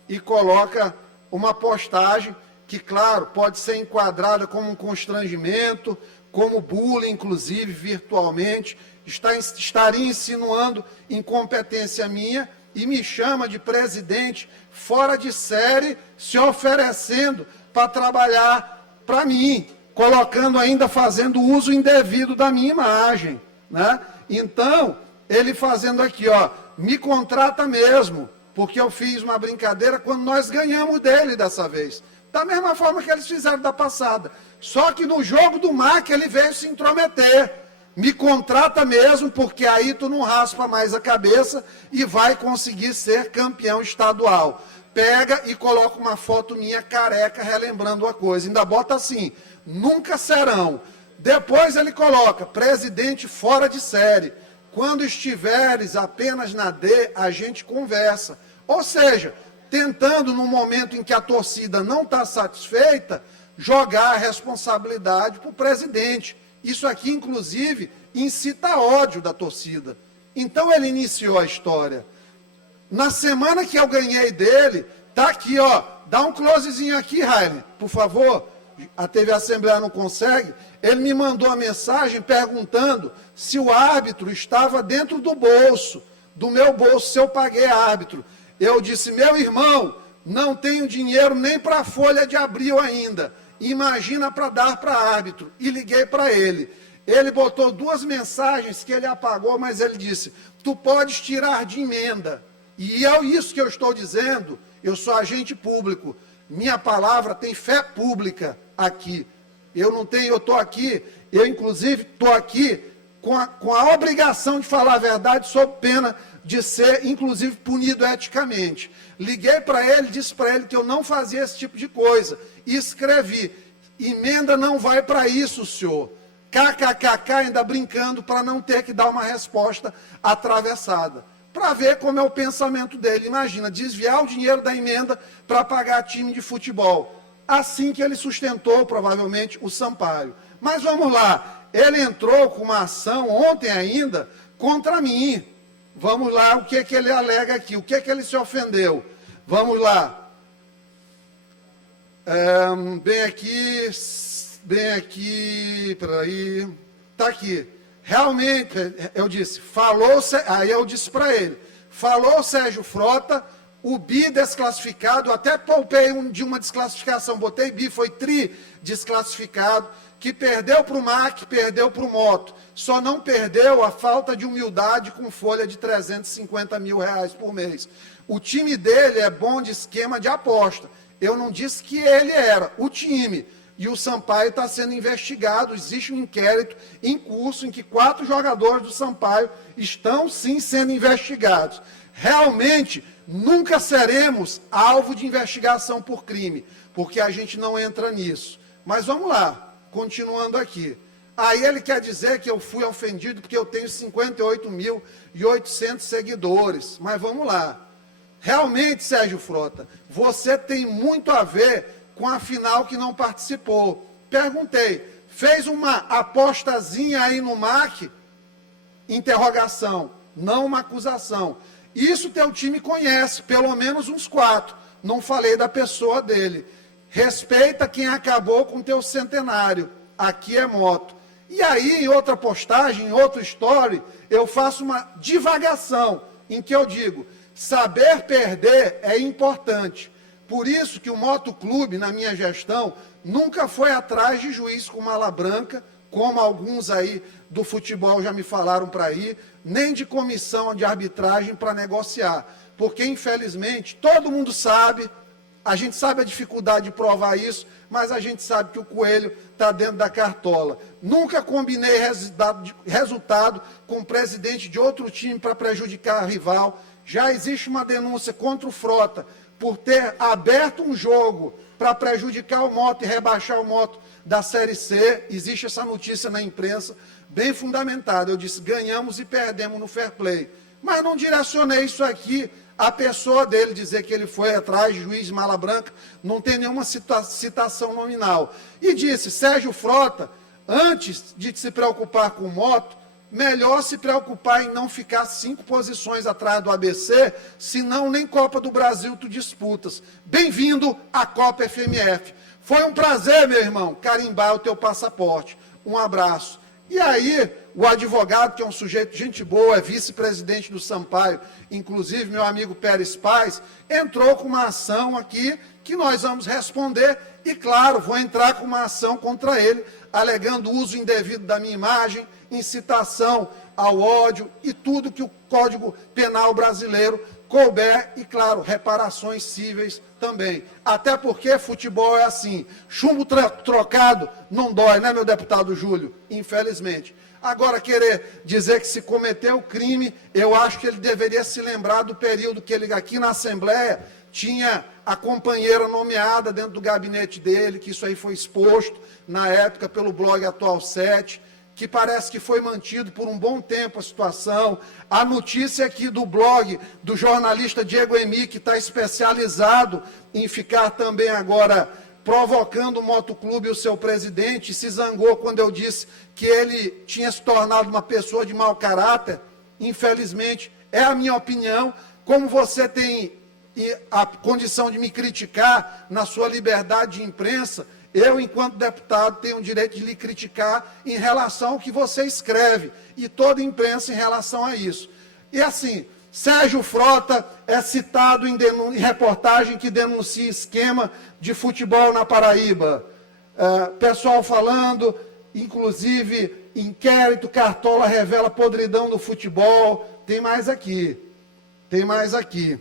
e coloca uma postagem que, claro, pode ser enquadrada como um constrangimento, como bullying, inclusive, virtualmente, estaria insinuando incompetência minha e me chama de presidente fora de série, se oferecendo para trabalhar para mim, colocando ainda, fazendo uso indevido da minha imagem, né? Então, ele fazendo aqui, ó, me contrata mesmo, porque eu fiz uma brincadeira quando nós ganhamos dele dessa vez. Da mesma forma que eles fizeram da passada. Só que no jogo do MAC ele veio se intrometer. Me contrata mesmo, porque aí tu não raspa mais a cabeça e vai conseguir ser campeão estadual. Pega e coloca uma foto minha careca relembrando a coisa. Ainda bota assim, nunca serão. Depois ele coloca, presidente fora de série. Quando estiveres apenas na D, a gente conversa. Ou seja, tentando, no momento em que a torcida não está satisfeita, jogar a responsabilidade para o presidente. Isso aqui, inclusive, incita ódio da torcida. Então, ele iniciou a história. Na semana que eu ganhei dele, tá aqui, ó, dá um closezinho aqui, Raile, por favor. A TV Assembleia não consegue. Ele me mandou a mensagem perguntando se o árbitro estava dentro do bolso, do meu bolso, se eu paguei árbitro. Eu disse, meu irmão, não tenho dinheiro nem para a folha de abril ainda. Imagina para dar para árbitro. E liguei para ele. Ele botou 2 mensagens que ele apagou, mas ele disse, tu podes tirar de emenda. E é isso que eu estou dizendo, eu sou agente público. Minha palavra tem fé pública aqui. Eu não tenho, eu estou aqui, eu inclusive estou aqui com a obrigação de falar a verdade, sob pena de ser, inclusive, punido eticamente. Liguei para ele, disse para ele que eu não fazia esse tipo de coisa. E escrevi, emenda não vai para isso, senhor. KKKK, ainda brincando, para não ter que dar uma resposta atravessada. Para ver como é o pensamento dele. Imagina, desviar o dinheiro da emenda para pagar time de futebol. Assim que ele sustentou, provavelmente, o Sampaio. Mas vamos lá, ele entrou com uma ação ontem ainda contra mim. Vamos lá, o que ele alega aqui, o que ele se ofendeu. Vamos lá. Bem aqui, peraí. Está aqui. Realmente, eu disse, aí eu disse para ele, falou Sérgio Frota, o bi desclassificado, até poupei de uma desclassificação, botei bi, foi tri desclassificado, que perdeu para o MAC, perdeu para o Moto. Só não perdeu a falta de humildade com folha de 350 mil reais por mês. O time dele é bom de esquema de aposta. Eu não disse que ele era, o time. E o Sampaio está sendo investigado, existe um inquérito em curso em que 4 jogadores do Sampaio estão sim sendo investigados. Realmente, nunca seremos alvo de investigação por crime, porque a gente não entra nisso. Mas vamos lá, continuando aqui. Aí ele quer dizer que eu fui ofendido porque eu tenho 58.800 seguidores. Mas vamos lá. Realmente, Sérgio Frota, você tem muito a ver com a final que não participou. Perguntei, fez uma apostazinha aí no MAC? Interrogação, não uma acusação. Isso teu time conhece, pelo menos uns 4. Não falei da pessoa dele. Respeita quem acabou com teu centenário. Aqui é Moto. E aí, em outra postagem, em outro story, eu faço uma divagação, em que eu digo, saber perder é importante. Por isso que o Motoclube, na minha gestão, nunca foi atrás de juiz com mala branca, como alguns aí do futebol já me falaram para ir, nem de comissão de arbitragem para negociar. Porque, infelizmente, todo mundo sabe, a gente sabe a dificuldade de provar isso, mas a gente sabe que o coelho está dentro da cartola. Nunca combinei resultado com o presidente de outro time para prejudicar a rival. Já existe uma denúncia contra o Frota por ter aberto um jogo para prejudicar o Moto e rebaixar o Moto da Série C. Existe essa notícia na imprensa, bem fundamentada. Eu disse, ganhamos e perdemos no fair play. Mas não direcionei isso aqui à pessoa dele, dizer que ele foi atrás de juiz de mala branca, não tem nenhuma citação nominal. E disse, Sérgio Frota, antes de se preocupar com o Moto, melhor se preocupar em não ficar 5 posições atrás do ABC, senão nem Copa do Brasil tu disputas. Bem-vindo à Copa FMF. Foi um prazer, meu irmão, carimbar o teu passaporte. Um abraço. E aí, o advogado, que é um sujeito gente boa, é vice-presidente do Sampaio, inclusive meu amigo Pérez Paz, entrou com uma ação aqui que nós vamos responder e, claro, vou entrar com uma ação contra ele, alegando uso indevido da minha imagem, incitação ao ódio e tudo que o Código Penal brasileiro couber e, claro, reparações cíveis também. Até porque futebol é assim, chumbo trocado não dói, né, meu deputado Júlio? Infelizmente. Agora, querer dizer que se cometeu crime, eu acho que ele deveria se lembrar do período que ele, aqui na Assembleia, tinha a companheira nomeada dentro do gabinete dele, que isso aí foi exposto na época pelo blog Atual 7, que parece que foi mantido por um bom tempo a situação. A notícia aqui do blog do jornalista Diego Emi, que está especializado em ficar também agora provocando o motoclube e o seu presidente, se zangou quando eu disse que ele tinha se tornado uma pessoa de mau caráter. Infelizmente, é a minha opinião. Como você tem a condição de me criticar na sua liberdade de imprensa, eu, enquanto deputado, tenho o direito de lhe criticar em relação ao que você escreve, e toda a imprensa em relação a isso. E assim, Sérgio Frota é citado em reportagem que denuncia esquema de futebol na Paraíba. Pessoal falando, inclusive, inquérito Cartola revela podridão do futebol. Tem mais aqui. Tem mais aqui.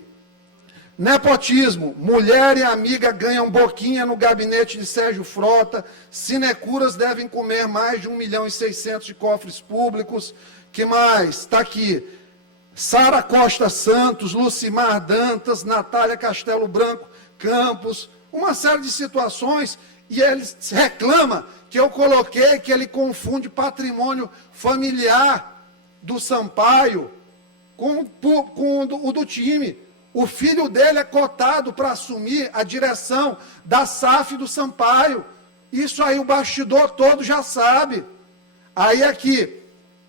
Nepotismo, mulher e amiga ganham boquinha no gabinete de Sérgio Frota, sinecuras devem comer mais de 1.600.000 de cofres públicos. Que mais? Está aqui. Sara Costa Santos, Lucimar Dantas, Natália Castelo Branco Campos, uma série de situações, e ele reclama que eu coloquei que ele confunde patrimônio familiar do Sampaio com o do time. O filho dele é cotado para assumir a direção da SAF do Sampaio. Isso aí o bastidor todo já sabe. Aí aqui,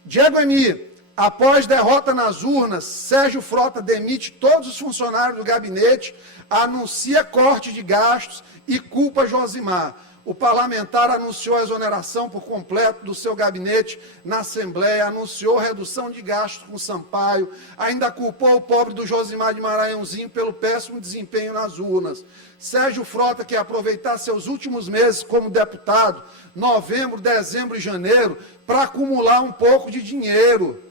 Diego Emi, após derrota nas urnas, Sérgio Frota demite todos os funcionários do gabinete, anuncia corte de gastos e culpa Josimar. O parlamentar anunciou a exoneração por completo do seu gabinete na Assembleia, anunciou redução de gastos com o Sampaio, ainda culpou o pobre do Josimar de Maranhãozinho pelo péssimo desempenho nas urnas. Sérgio Frota quer aproveitar seus últimos meses como deputado, novembro, dezembro e janeiro, para acumular um pouco de dinheiro,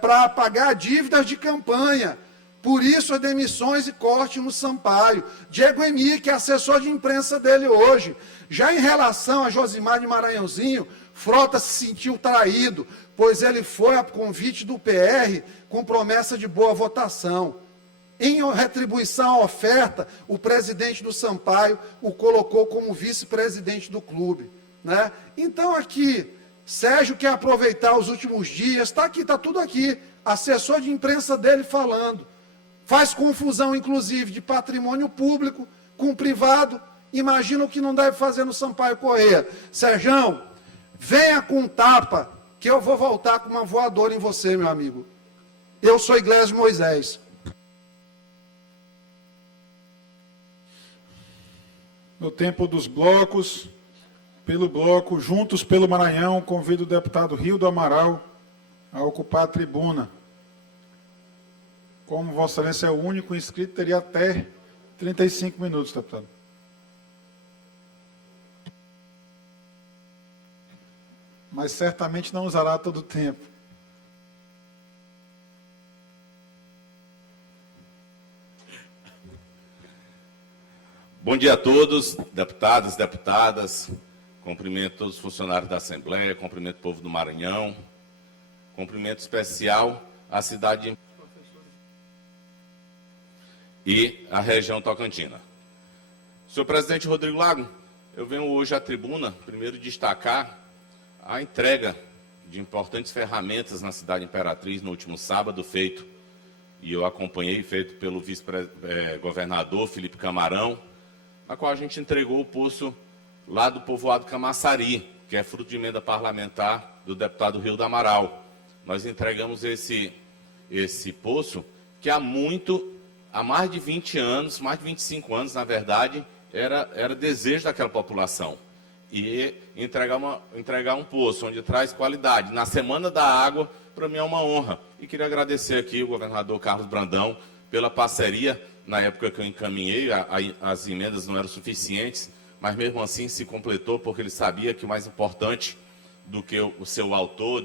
para pagar dívidas de campanha. Por isso, as demissões e corte no Sampaio. Diego Emi, que é assessor de imprensa dele hoje. Já em relação a Josimar de Maranhãozinho, Frota se sentiu traído, pois ele foi a convite do PR com promessa de boa votação. Em retribuição à oferta, o presidente do Sampaio o colocou como vice-presidente do clube, né? Então, aqui, Sérgio quer aproveitar os últimos dias, está aqui, está tudo aqui, assessor de imprensa dele falando. Faz confusão, inclusive, de patrimônio público com privado. Imagina o que não deve fazer no Sampaio Corrêa. Sérgio, venha com tapa, que eu vou voltar com uma voadora em você, meu amigo. Eu sou Iglesias Moisés. No tempo dos blocos, pelo bloco Juntos pelo Maranhão, convido o deputado Rildo Amaral a ocupar a tribuna. Como Vossa Excelência é o único inscrito, teria até 35 minutos, deputado. Mas certamente não usará todo o tempo. Bom dia a todos, deputados e deputadas. Cumprimento todos os funcionários da Assembleia, cumprimento o povo do Maranhão. Cumprimento especial à cidade de... e a região tocantina. Senhor presidente Rodrigo Lago, eu venho hoje à tribuna, primeiro destacar a entrega de importantes ferramentas na cidade Imperatriz no último sábado, feito, e eu acompanhei, feito pelo vice-governador Felipe Camarão, na qual a gente entregou o poço lá do povoado Camaçari, que é fruto de emenda parlamentar do deputado Rio do Amaral. Nós entregamos esse poço que há mais de 20 anos, mais de 25 anos, na verdade, era desejo daquela população. E entregar um poço onde traz qualidade. Na Semana da Água, para mim é uma honra. E queria agradecer aqui o governador Carlos Brandão pela parceria. Na época que eu encaminhei, as emendas não eram suficientes, mas mesmo assim se completou, porque ele sabia que o mais importante do que o seu autor,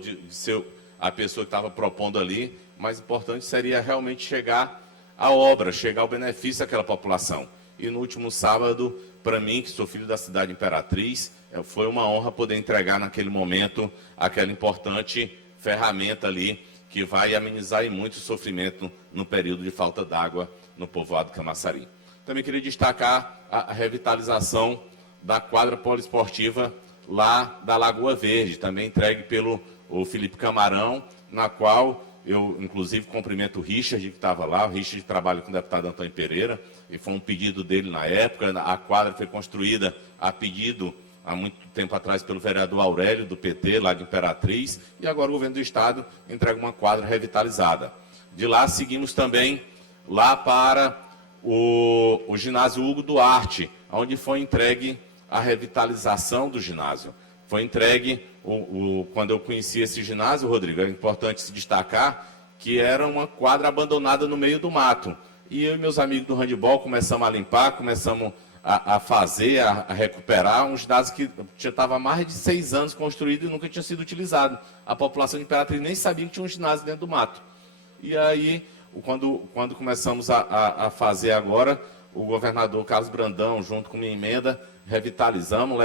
a pessoa que estava propondo ali, o mais importante seria realmente chegar à obra, chegar ao benefício daquela população. E no último sábado, para mim, que sou filho da cidade Imperatriz, foi uma honra poder entregar naquele momento aquela importante ferramenta ali, que vai amenizar muito o sofrimento no período de falta d'água no povoado Camaçari. Também queria destacar a revitalização da quadra poliesportiva lá da Lagoa Verde, também entregue pelo Felipe Camarão, na qual eu, inclusive, cumprimento o Richard, que estava lá. O Richard trabalha com o deputado Antônio Pereira, e foi um pedido dele na época. A quadra foi construída a pedido, há muito tempo atrás, pelo vereador Aurélio, do PT, lá de Imperatriz, e agora o governo do Estado entrega uma quadra revitalizada. De lá, seguimos também lá para o ginásio Hugo Duarte, onde foi entregue a revitalização do ginásio. Foi entregue, quando eu conheci esse ginásio, Rodrigo, é importante se destacar que era uma quadra abandonada no meio do mato. E eu e meus amigos do handebol começamos a limpar, começamos a fazer, a recuperar um ginásio que já estava há mais de 6 anos construído e nunca tinha sido utilizado. A população de Imperatriz nem sabia que tinha um ginásio dentro do mato. E aí, quando começamos a fazer agora, o governador Carlos Brandão, junto com minha emenda, revitalizamos,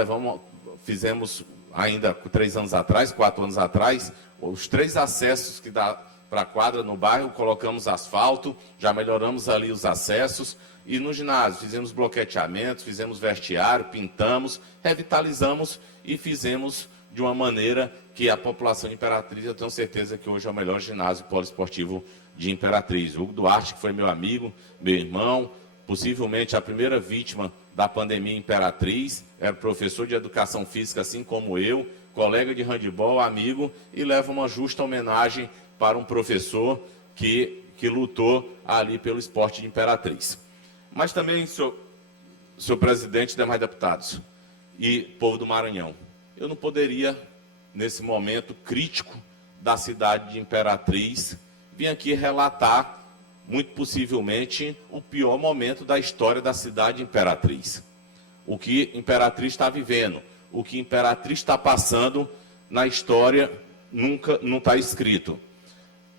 fizemos ainda 3 anos atrás, 4 anos atrás, os 3 acessos que dá para a quadra no bairro, colocamos asfalto, já melhoramos ali os acessos, e no ginásio fizemos bloqueteamentos, fizemos vestiário, pintamos, revitalizamos e fizemos de uma maneira que a população de Imperatriz, eu tenho certeza que hoje é o melhor ginásio poliesportivo de Imperatriz. O Hugo Duarte, que foi meu amigo, meu irmão, possivelmente a primeira vítima da pandemia em Imperatriz, era professor de educação física, assim como eu, colega de handebol, amigo, e leva uma justa homenagem para um professor que lutou ali pelo esporte de Imperatriz. Mas também, senhor presidente e demais deputados, e povo do Maranhão, eu não poderia, nesse momento crítico da cidade de Imperatriz, vir aqui relatar, muito possivelmente, o pior momento da história da cidade de Imperatriz. O que Imperatriz está vivendo, o que Imperatriz está passando na história, nunca não está escrito.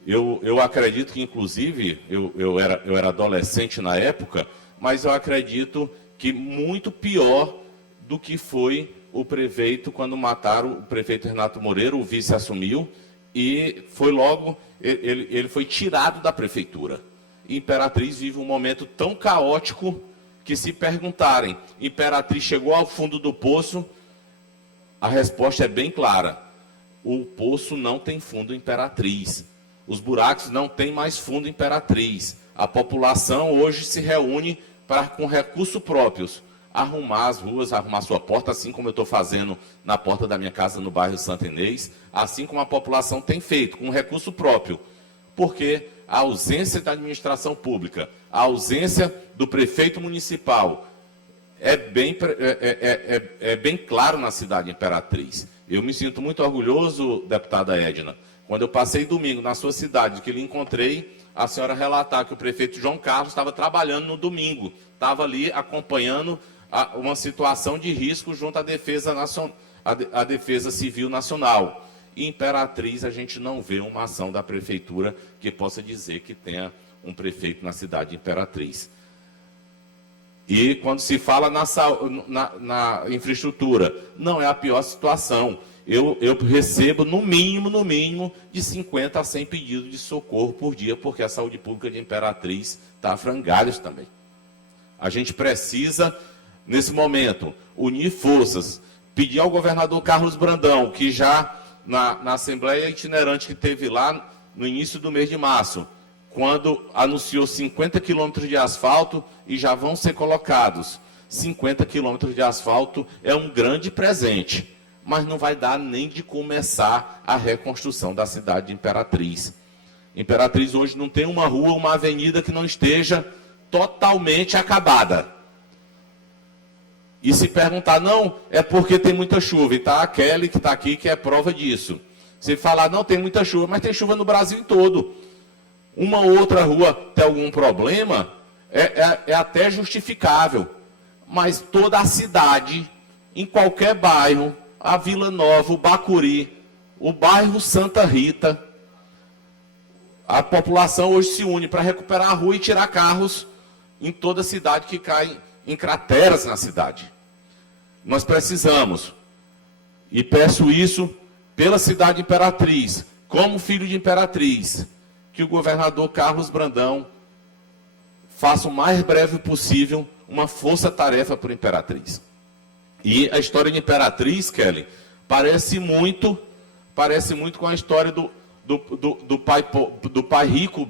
Eu acredito que, inclusive, eu era adolescente na época, mas eu acredito que muito pior do que foi o prefeito, quando mataram o prefeito Renato Moreira, o vice assumiu, e foi logo, ele foi tirado da prefeitura. E Imperatriz vive um momento tão caótico que, se perguntarem, Imperatriz chegou ao fundo do poço, a resposta é bem clara. O poço não tem fundo em Imperatriz. Os buracos não têm mais fundo em Imperatriz. A população hoje se reúne para, com recursos próprios, arrumar as ruas, arrumar sua porta, assim como eu estou fazendo na porta da minha casa no bairro Santo Inês, assim como a população tem feito, com recurso próprio. Porque a ausência da administração pública, a ausência do prefeito municipal, é bem claro na cidade de Imperatriz. Eu me sinto muito orgulhoso, deputada Edna, quando eu passei domingo na sua cidade, que lhe encontrei a senhora relatar que o prefeito João Carlos estava trabalhando no domingo, estava ali acompanhando uma situação de risco junto à Defesa Civil Nacional. Em Imperatriz, a gente não vê uma ação da prefeitura que possa dizer que tenha um prefeito na cidade de Imperatriz. E quando se fala na infraestrutura, não é a pior situação. eu recebo, no mínimo, de 50 a 100 pedidos de socorro por dia, porque a saúde pública de Imperatriz está a frangalhos também. A gente precisa, nesse momento, unir forças, pedir ao governador Carlos Brandão, que já na Assembleia Itinerante que teve lá no início do mês de março, quando anunciou 50 quilômetros de asfalto e já vão ser colocados 50 quilômetros de asfalto, é um grande presente, mas não vai dar nem de começar a reconstrução da cidade de Imperatriz. Imperatriz hoje não tem uma rua, uma avenida que não esteja totalmente acabada. E se perguntar, não, é porque tem muita chuva. E está a Kelly, que está aqui, que é prova disso. Se falar, não, tem muita chuva, mas tem chuva no Brasil todo. Uma outra rua tem algum problema, é até justificável. Mas toda a cidade, em qualquer bairro, a Vila Nova, o Bacuri, o bairro Santa Rita, a população hoje se une para recuperar a rua e tirar carros em toda a cidade que caem em crateras na cidade. Nós precisamos, e peço isso pela cidade de Imperatriz, como filho de Imperatriz, que o governador Carlos Brandão faça o mais breve possível uma força-tarefa para Imperatriz. E a história de Imperatriz, Kelly, parece muito com a história do pai rico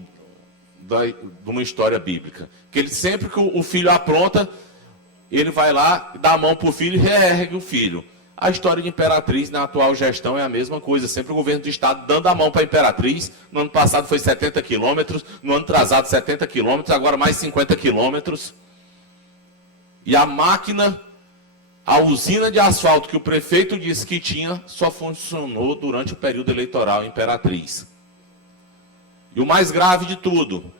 de uma história bíblica. Que ele sempre que o filho apronta, ele vai lá, dá a mão para o filho e reergue o filho. A história de Imperatriz na atual gestão é a mesma coisa. Sempre o governo do estado dando a mão para a Imperatriz. No ano passado foi 70 quilômetros, no ano atrasado 70 quilômetros, agora mais 50 quilômetros. E a máquina, a usina de asfalto que o prefeito disse que tinha, só funcionou durante o período eleitoral em Imperatriz. E o mais grave de tudo,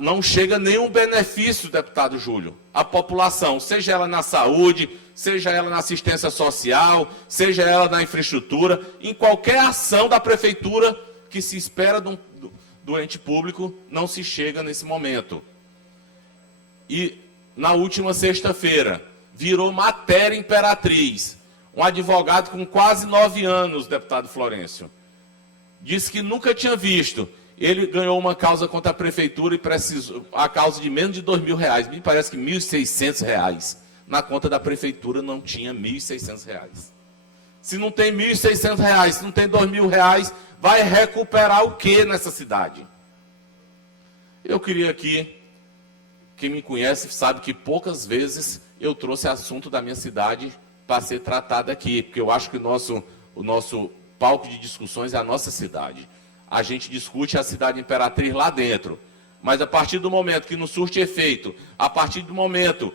não chega nenhum benefício, deputado Júlio, à população, seja ela na saúde, seja ela na assistência social, seja ela na infraestrutura, em qualquer ação da prefeitura que se espera do ente público, não se chega nesse momento. E na última sexta-feira, virou matéria Imperatriz, um advogado com quase 9 anos, deputado Florencio, disse que nunca tinha visto. Ele ganhou uma causa contra a prefeitura e precisou, a causa de menos de R$2.000, me parece que R$1.600. Na conta da prefeitura não tinha R$1.600. Se não tem R$1.600, se não tem R$2.000, vai recuperar o que nessa cidade? Eu queria aqui, quem me conhece sabe que poucas vezes eu trouxe assunto da minha cidade para ser tratado aqui, porque eu acho que o nosso palco de discussões é a nossa cidade. A gente discute a cidade Imperatriz lá dentro. Mas a partir do momento que não surte efeito, a partir do momento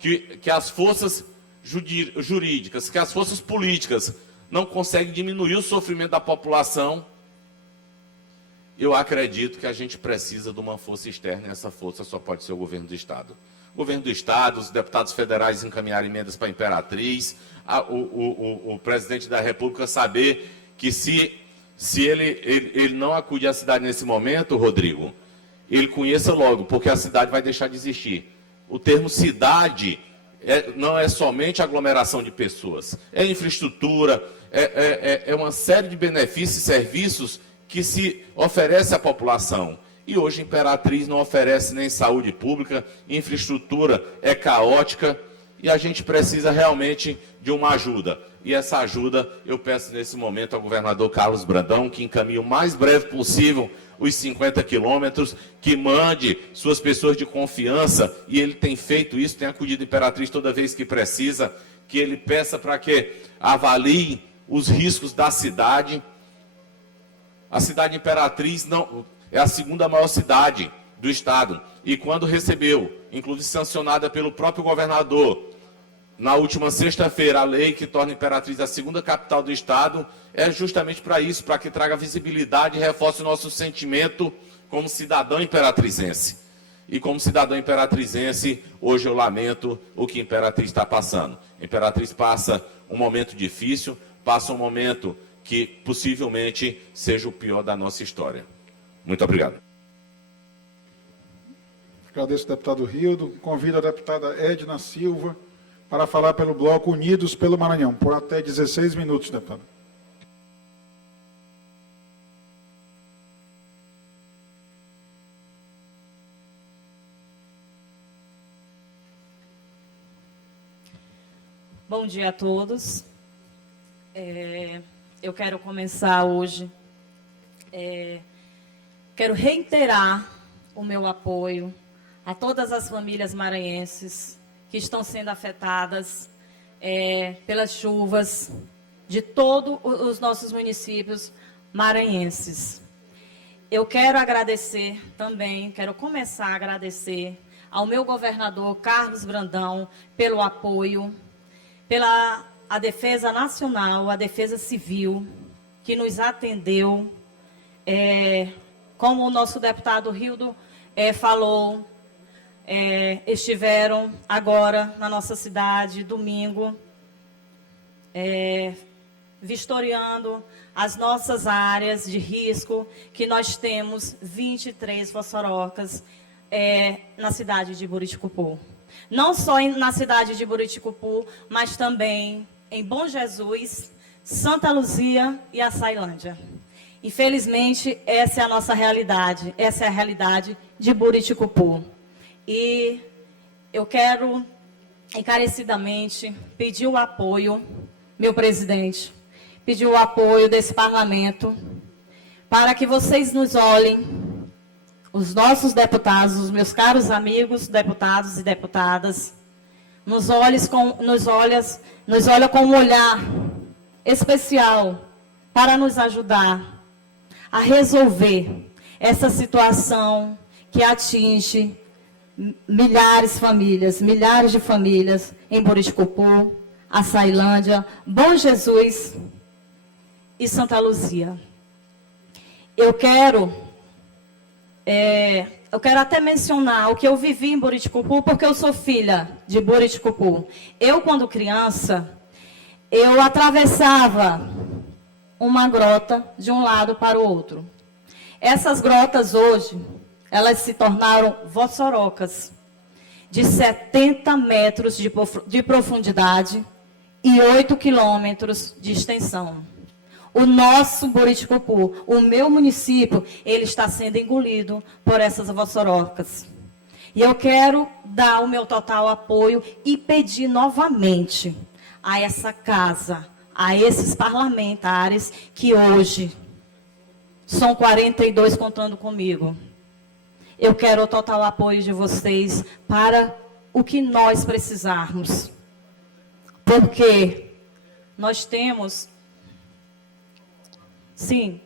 que as forças jurídicas, que as forças políticas não conseguem diminuir o sofrimento da população, eu acredito que a gente precisa de uma força externa, e essa força só pode ser o governo do Estado. O governo do Estado, os deputados federais encaminharem emendas para a Imperatriz, o presidente da República saber que se ele não acude à cidade nesse momento, Rodrigo, ele conheça logo, porque a cidade vai deixar de existir. O termo cidade não é somente aglomeração de pessoas, é infraestrutura, é uma série de benefícios e serviços que se oferece à população. E hoje Imperatriz não oferece nem saúde pública, infraestrutura é caótica, e a gente precisa realmente de uma ajuda. E essa ajuda eu peço nesse momento ao governador Carlos Brandão, que encaminhe o mais breve possível os 50 quilômetros, que mande suas pessoas de confiança, e ele tem feito isso, tem acudido a Imperatriz toda vez que precisa, que ele peça para que avalie os riscos da cidade. A cidade de Imperatriz não, é a segunda maior cidade do estado, e quando recebeu, inclusive sancionada pelo próprio governador, na última sexta-feira, a lei que torna Imperatriz a segunda capital do estado, é justamente para isso, para que traga visibilidade e reforce o nosso sentimento como cidadão imperatrizense. E como cidadão imperatrizense, hoje eu lamento o que Imperatriz está passando. Imperatriz passa um momento difícil, passa um momento que possivelmente seja o pior da nossa história. Muito obrigado. Agradeço ao deputado Rildo. Convido a deputada Edna Silva para falar pelo bloco Unidos pelo Maranhão, por até 16 minutos, deputado. Bom dia a todos. Eu quero começar hoje. Quero reiterar o meu apoio a todas as famílias maranhenses que estão sendo afetadas pelas chuvas de todos os nossos municípios maranhenses. Eu quero agradecer também, quero começar a agradecer ao meu governador Carlos Brandão pelo apoio, pela a Defesa Nacional, a Defesa Civil, que nos atendeu, como o nosso deputado Rildo falou, estiveram agora na nossa cidade, domingo, vistoriando as nossas áreas de risco, que nós temos 23 fossorocas na cidade de Buriticupu. Não só na cidade de Buriticupu, mas também em Bom Jesus, Santa Luzia e Açailândia. Infelizmente, essa é a nossa realidade, essa é a realidade de Buriticupu. E eu quero encarecidamente pedir o apoio, meu presidente, pedir o apoio desse parlamento, para que vocês nos olhem, os nossos deputados, os meus caros amigos deputados e deputadas, nos olhem com um olhar especial para nos ajudar a resolver essa situação que atinge milhares de famílias em Buriticupu, Açailândia, Bom Jesus e Santa Luzia. Eu quero até mencionar o que eu vivi em Buriticupu, porque eu sou filha de Buriticupu. Eu, quando criança, eu atravessava uma grota de um lado para o outro. Essas grotas hoje, elas se tornaram vossorocas, de 70 metros de profundidade e 8 quilômetros de extensão. O nosso Buriticupu, o meu município, ele está sendo engolido por essas vossorocas. E eu quero dar o meu total apoio e pedir novamente a essa casa, a esses parlamentares que hoje são 42 contando comigo. Eu quero o total apoio de vocês para o que nós precisarmos. Porque nós temos... Sim.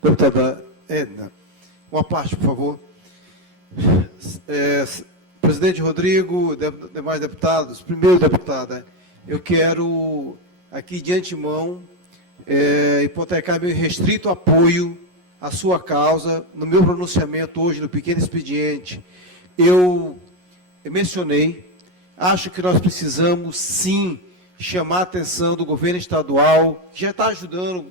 Deputada Edna, uma parte, por favor. Presidente Rodrigo, demais deputados. Primeiro, deputada, eu quero aqui de antemão hipotecar meu restrito apoio à sua causa. No meu pronunciamento hoje, no pequeno expediente, eu mencionei, acho que nós precisamos, sim, chamar a atenção do governo estadual, que já está ajudando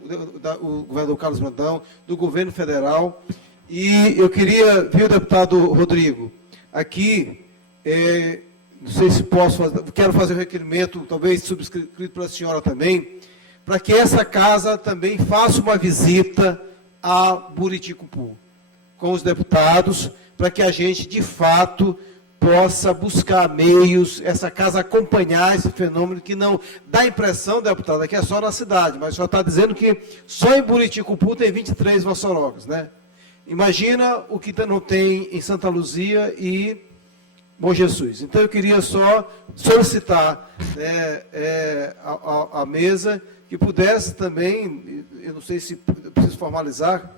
o governador Carlos Brandão, do governo federal. E eu queria, viu, deputado Rodrigo, aqui, não sei se posso fazer, quero fazer um requerimento, talvez subscrito pela senhora também, para que essa casa também faça uma visita a Buriticupu, com os deputados, para que a gente, de fato, possa buscar meios, essa casa acompanhar esse fenômeno, que não dá a impressão, deputada, que é só na cidade, mas só está dizendo que só em Buriticupu tem 23 vossorocas, né? Imagina o que não tem em Santa Luzia e Bom Jesus. Então, eu queria só solicitar à mesa que pudesse também, eu não sei se preciso formalizar,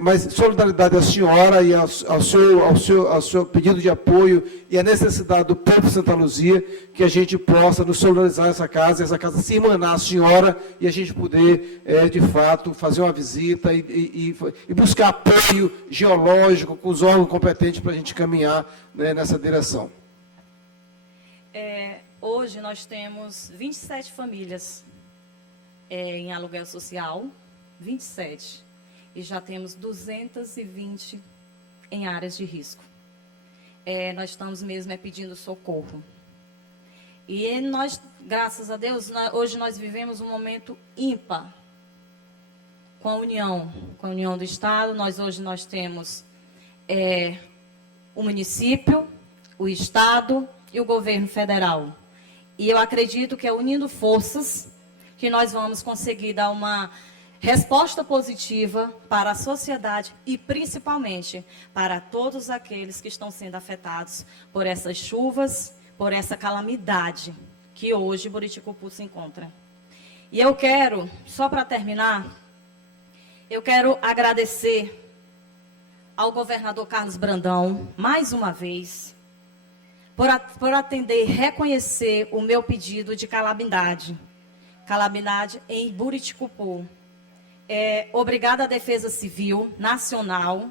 mas solidariedade à senhora e ao seu pedido de apoio e a necessidade do povo de Santa Luzia, que a gente possa nos solidarizar essa casa se irmanar à senhora e a gente poder, de fato, fazer uma visita e buscar apoio geológico com os órgãos competentes para a gente caminhar, né, nessa direção. Hoje nós temos 27 famílias em aluguel social, 27. E já temos 220 em áreas de risco. Nós estamos mesmo pedindo socorro. E nós, graças a Deus, hoje nós vivemos um momento ímpar. com a União do Estado. Hoje nós temos o município, o Estado e o governo federal. E eu acredito que é unindo forças que nós vamos conseguir dar uma resposta positiva para a sociedade e, principalmente, para todos aqueles que estão sendo afetados por essas chuvas, por essa calamidade que hoje Buriticupu se encontra. E eu quero, só para terminar, eu quero agradecer ao governador Carlos Brandão, mais uma vez, por atender e reconhecer o meu pedido de calamidade em Buriticupu. Obrigada à Defesa Civil Nacional,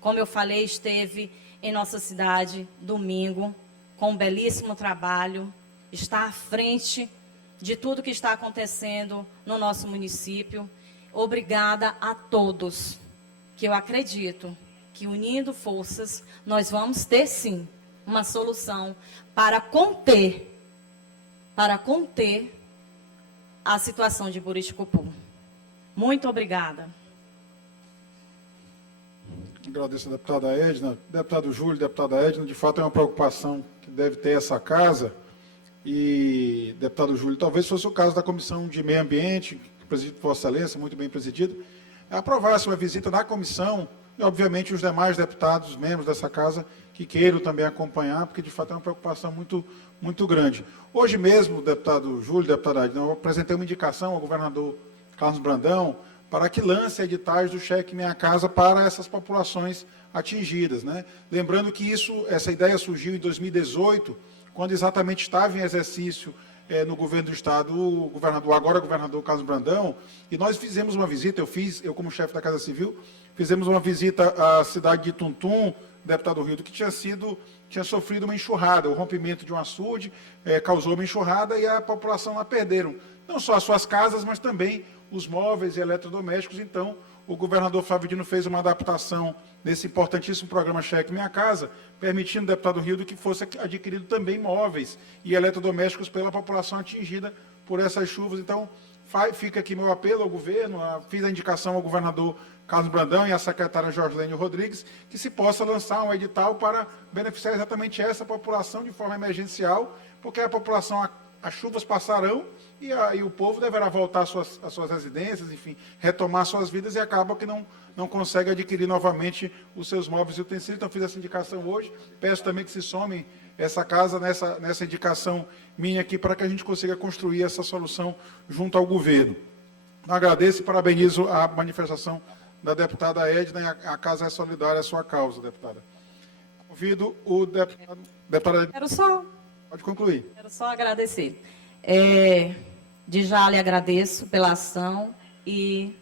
como eu falei, esteve em nossa cidade domingo, com um belíssimo trabalho, está à frente de tudo que está acontecendo no nosso município. Obrigada a todos, que eu acredito que unindo forças, nós vamos ter sim uma solução para conter a situação de Buriticupu. Muito obrigada. Agradeço a deputada Edna, deputado Júlio, deputada Edna, de fato é uma preocupação que deve ter essa casa. E, deputado Júlio, talvez fosse o caso da Comissão de Meio Ambiente, que preside Vossa Excelência, muito bem presidido, aprovasse uma visita na comissão e, obviamente, os demais deputados, membros dessa casa, que queiram também acompanhar, porque, de fato, é uma preocupação muito grande. Hoje mesmo, deputado Júlio, deputada Edna, eu apresentei uma indicação ao governador Carlos Brandão para que lance editais do Cheque Minha Casa para essas populações atingidas, né? Lembrando que essa ideia surgiu em 2018, quando exatamente estava em exercício no governo do Estado o governador Carlos Brandão, e nós fizemos uma visita, eu como chefe da Casa Civil, fizemos uma visita à cidade de Tuntum, deputado Rildo, que tinha sofrido uma enxurrada, o rompimento de um açude causou uma enxurrada e a população lá perderam não só as suas casas, mas também os móveis e eletrodomésticos. Então, o governador Flávio Dino fez uma adaptação nesse importantíssimo programa Cheque Minha Casa, permitindo ao deputado Rildo que fosse adquirido também móveis e eletrodomésticos pela população atingida por essas chuvas. Então, fica aqui meu apelo ao governo, fiz a indicação ao governador Carlos Brandão e à secretária Jorgelene Rodrigues, que se possa lançar um edital para beneficiar exatamente essa população de forma emergencial, porque a população, as chuvas passarão e o povo deverá voltar às suas residências, enfim, retomar suas vidas e acaba que não consegue adquirir novamente os seus móveis e utensílios. Então, fiz essa indicação hoje. Peço também que se somem essa casa nessa indicação minha aqui para que a gente consiga construir essa solução junto ao governo. Agradeço e parabenizo a manifestação da deputada Edna e a Casa é Solidária, a sua causa, deputada. Convido o deputado Edna. Pode concluir. Quero só agradecer. De já lhe agradeço pela ação e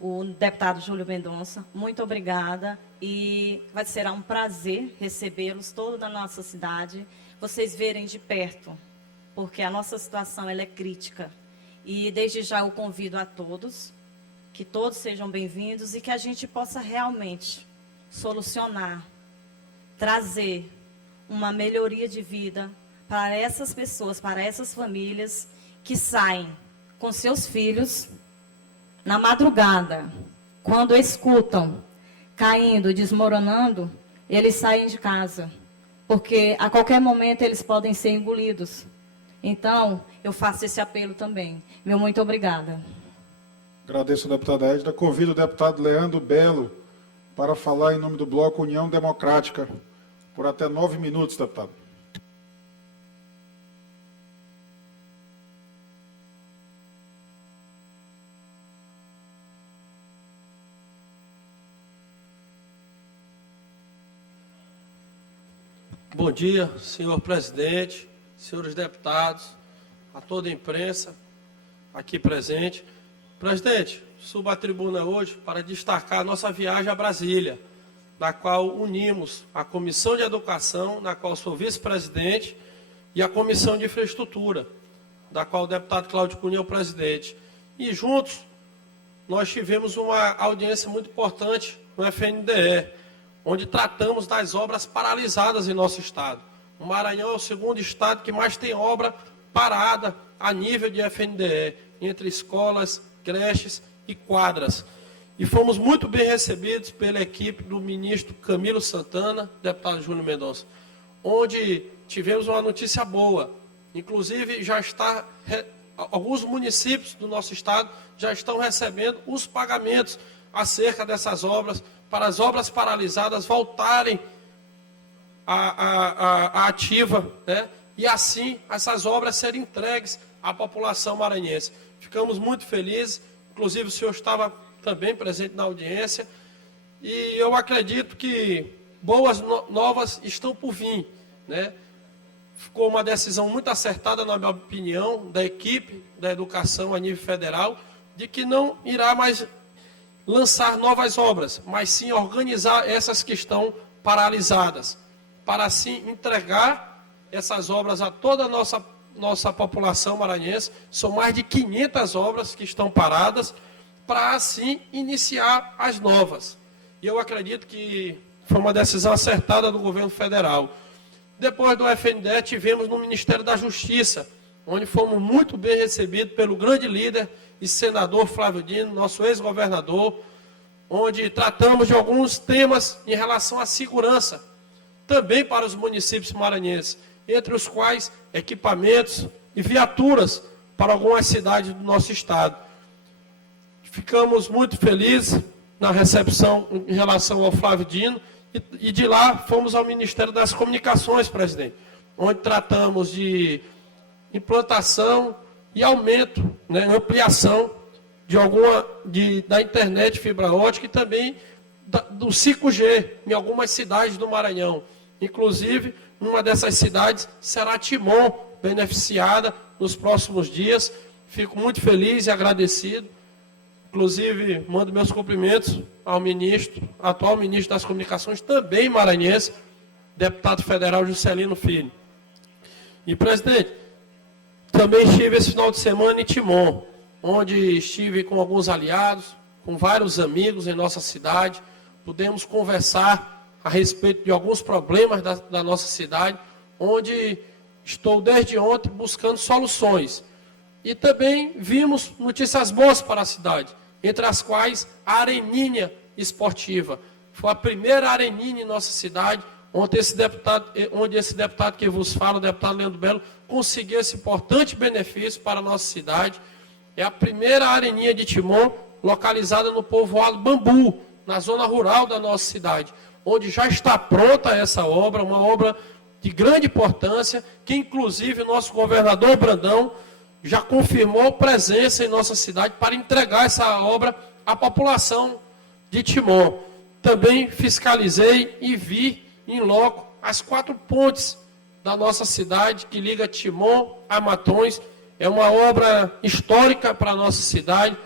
o deputado Júlio Mendonça, muito obrigada e será um prazer recebê-los todos na nossa cidade, vocês verem de perto, porque a nossa situação ela é crítica. E desde já eu convido a todos, que todos sejam bem-vindos e que a gente possa realmente solucionar, trazer uma melhoria de vida para essas pessoas, para essas famílias que saem com seus filhos na madrugada, quando escutam caindo, desmoronando, eles saem de casa, porque a qualquer momento eles podem ser engolidos. Então, eu faço esse apelo também. Meu muito obrigada. Agradeço a deputada Edna. Convido o deputado Leandro Belo para falar em nome do Bloco União Democrática, por até 9 minutos, deputado. Bom dia, senhor presidente, senhores deputados, a toda a imprensa aqui presente. Presidente, subo à tribuna hoje para destacar a nossa viagem a Brasília, na qual unimos a Comissão de Educação, na qual sou vice-presidente, e a Comissão de Infraestrutura, da qual o deputado Cláudio Cunha é o presidente. E juntos, nós tivemos uma audiência muito importante no FNDE, onde tratamos das obras paralisadas em nosso estado. O Maranhão é o segundo estado que mais tem obra parada a nível de FNDE, entre escolas, creches e quadras. E fomos muito bem recebidos pela equipe do ministro Camilo Santana, deputado Júnior Mendonça, onde tivemos uma notícia boa. Inclusive, alguns municípios do nosso estado já estão recebendo os pagamentos acerca dessas obras, para as obras paralisadas voltarem à ativa, né? E assim essas obras serem entregues à população maranhense. Ficamos muito felizes, inclusive o senhor estava também presente na audiência, e eu acredito que boas novas estão por vir, né? Ficou uma decisão muito acertada, na minha opinião, da equipe da educação a nível federal, de que não irá mais lançar novas obras, mas sim organizar essas que estão paralisadas, para assim entregar essas obras a toda a nossa população maranhense. São mais de 500 obras que estão paradas, para assim iniciar as novas. E eu acredito que foi uma decisão acertada do governo federal. Depois do FNDE, tivemos no Ministério da Justiça, onde fomos muito bem recebidos pelo grande líder e senador Flávio Dino, nosso ex-governador, onde tratamos de alguns temas em relação à segurança, também para os municípios maranhenses, entre os quais equipamentos e viaturas para algumas cidades do nosso estado. Ficamos muito felizes na recepção em relação ao Flávio Dino, e de lá fomos ao Ministério das Comunicações, presidente, onde tratamos de implantação e aumento, né, ampliação da internet fibra ótica e também do 5G em algumas cidades do Maranhão. Inclusive, uma dessas cidades será Timon, beneficiada nos próximos dias. Fico muito feliz e agradecido. Inclusive, mando meus cumprimentos ao atual ministro das Comunicações, também maranhense, deputado federal Juscelino Filho. E, presidente, também estive esse final de semana em Timon, onde estive com alguns aliados, com vários amigos em nossa cidade. Pudemos conversar a respeito de alguns problemas da nossa cidade, onde estou desde ontem buscando soluções. E também vimos notícias boas para a cidade, entre as quais a Areninha Esportiva. Foi a primeira Areninha em nossa cidade, onde esse deputado que vos fala, o deputado Leandro Belo, conseguiu esse importante benefício para a nossa cidade. É a primeira Areninha de Timon, localizada no povoado Bambu, na zona rural da nossa cidade, onde já está pronta essa obra, uma obra de grande importância, que inclusive o nosso governador Brandão já confirmou presença em nossa cidade para entregar essa obra à população de Timon. Também fiscalizei e vi em loco as 4 pontes da nossa cidade, que liga Timon a Matões. É uma obra histórica para a nossa cidade.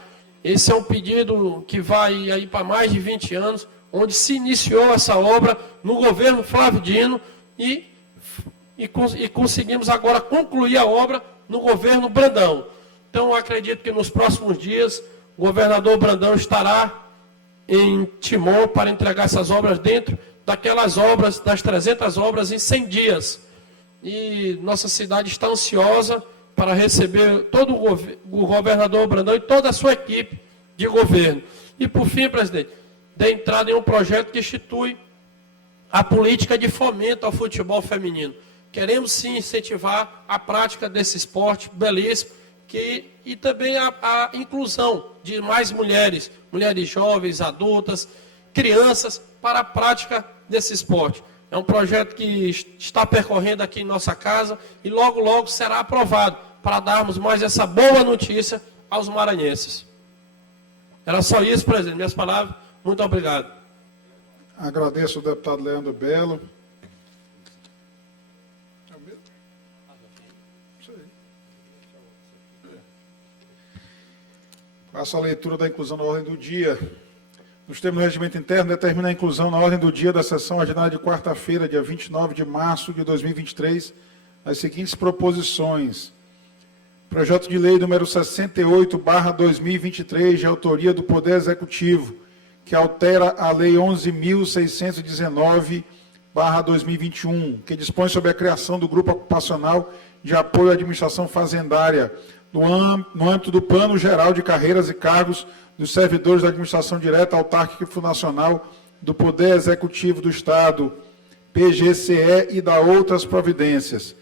Esse é um pedido que vai aí para mais de 20 anos, onde se iniciou essa obra no governo Flávio Dino e conseguimos agora concluir a obra no governo Brandão. Então, eu acredito que nos próximos dias o governador Brandão estará em Timon para entregar essas obras dentro daquelas obras, das 300 obras em 100 dias. E nossa cidade está ansiosa para receber todo o governador Brandão e toda a sua equipe de governo. E, por fim, presidente, dê entrada em um projeto que institui a política de fomento ao futebol feminino. Queremos, sim, incentivar a prática desse esporte belíssimo e também a inclusão de mais mulheres jovens, adultas, crianças, para a prática desse esporte. É um projeto que está percorrendo aqui em nossa casa e logo, logo será aprovado para darmos mais essa boa notícia aos maranhenses. Era só isso, presidente. Minhas palavras. Muito obrigado. Agradeço ao deputado Leandro Belo. Passo a leitura da inclusão na ordem do dia. Nos termos do regimento interno, determina a inclusão na ordem do dia da sessão ordinária de quarta-feira, dia 29 de março de 2023, as seguintes proposições. Projeto de lei número 68/2023, de autoria do Poder Executivo, que altera a Lei 11.619/2021, que dispõe sobre a criação do Grupo Ocupacional de Apoio à Administração Fazendária, no âmbito do Plano Geral de Carreiras e Cargos dos Servidores da Administração Direta, Autárquica e Fundacional do Poder Executivo do Estado, PGCE, e da outras providências.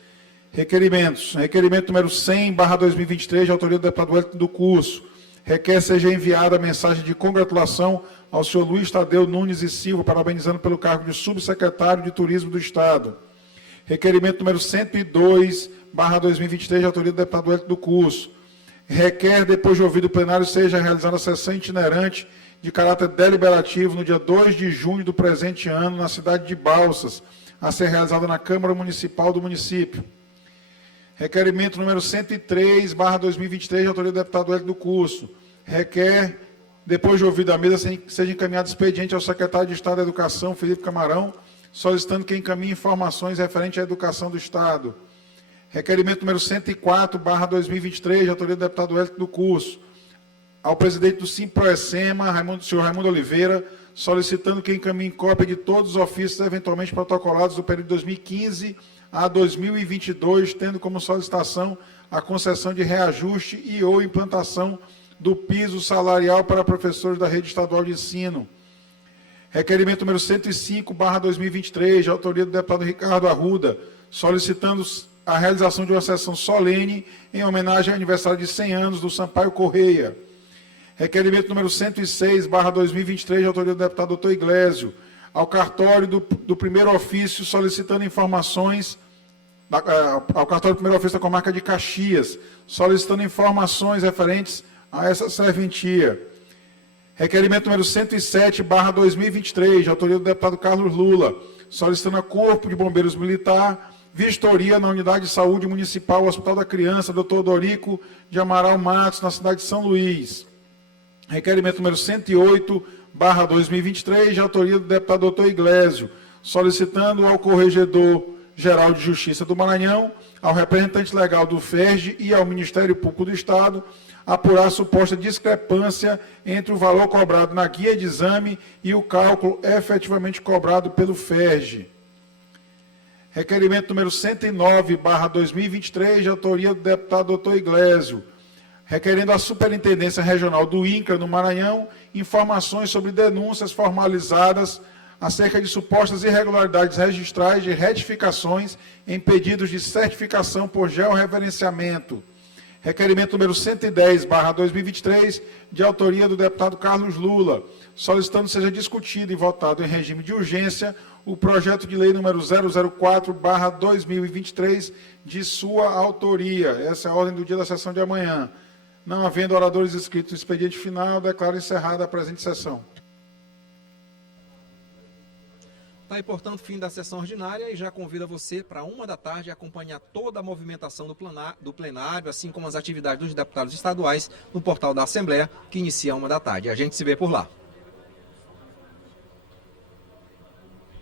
Requerimentos. Requerimento número 100/2023, de autoria do deputado Wellington do Curso. Requer seja enviada a mensagem de congratulação ao senhor Luiz Tadeu Nunes e Silva, parabenizando pelo cargo de subsecretário de Turismo do Estado. Requerimento número 102/2023, de autoria do deputado Wellington do Curso. Requer, depois de ouvido o plenário, seja realizada a sessão itinerante de caráter deliberativo no dia 2 de junho do presente ano, na cidade de Balsas, a ser realizada na Câmara Municipal do município. Requerimento número 103/2023, de autoria do deputado Wellington do Curso. Requer, depois de ouvido a mesa, seja encaminhado expediente ao secretário de Estado da Educação, Felipe Camarão, solicitando que encaminhe informações referentes à educação do Estado. Requerimento número 104/2023, de autoria do deputado Wellington do Curso. Ao presidente do Simproecema, senhor Raimundo Oliveira, solicitando que encaminhe cópia de todos os ofícios eventualmente protocolados do período de 2015 a 2022, tendo como solicitação a concessão de reajuste e ou implantação do piso salarial para professores da rede estadual de ensino. Requerimento número 105/2023, de autoria do deputado Ricardo Arruda, solicitando a realização de uma sessão solene em homenagem ao aniversário de 100 anos do Sampaio Correia. Requerimento número 106/2023, de autoria do deputado Dr. Iglesio, ao cartório do primeiro ofício, solicitando informações, ao cartório do primeiro ofício da comarca de Caxias, solicitando informações referentes a essa serventia. Requerimento número 107/2023, de autoria do deputado Carlos Lula, solicitando a Corpo de Bombeiros Militar vistoria na Unidade de Saúde Municipal, Hospital da Criança, Dr. Dorico de Amaral Matos, na cidade de São Luís. Requerimento número 108/2023, de autoria do deputado Dr. Iglesio, solicitando ao Corregedor-Geral de Justiça do Maranhão, ao representante legal do FERJ e ao Ministério Público do Estado, apurar a suposta discrepância entre o valor cobrado na guia de exame e o cálculo efetivamente cobrado pelo FERJ. Requerimento número 109/2023, de autoria do deputado Dr. Iglesio, requerendo à Superintendência Regional do INCRA, no Maranhão, informações sobre denúncias formalizadas acerca de supostas irregularidades registrais de retificações em pedidos de certificação por georreferenciamento. Requerimento número 110/2023, de autoria do deputado Carlos Lula, solicitando seja discutido e votado em regime de urgência o projeto de lei número 004/2023, de sua autoria. Essa é a ordem do dia da sessão de amanhã. Não havendo oradores inscritos no expediente final, declaro encerrada a presente sessão. Está aí, portanto, fim da sessão ordinária e já convido você para 13h acompanhar toda a movimentação do plenário, assim como as atividades dos deputados estaduais no portal da Assembleia, que inicia 13h. A gente se vê por lá.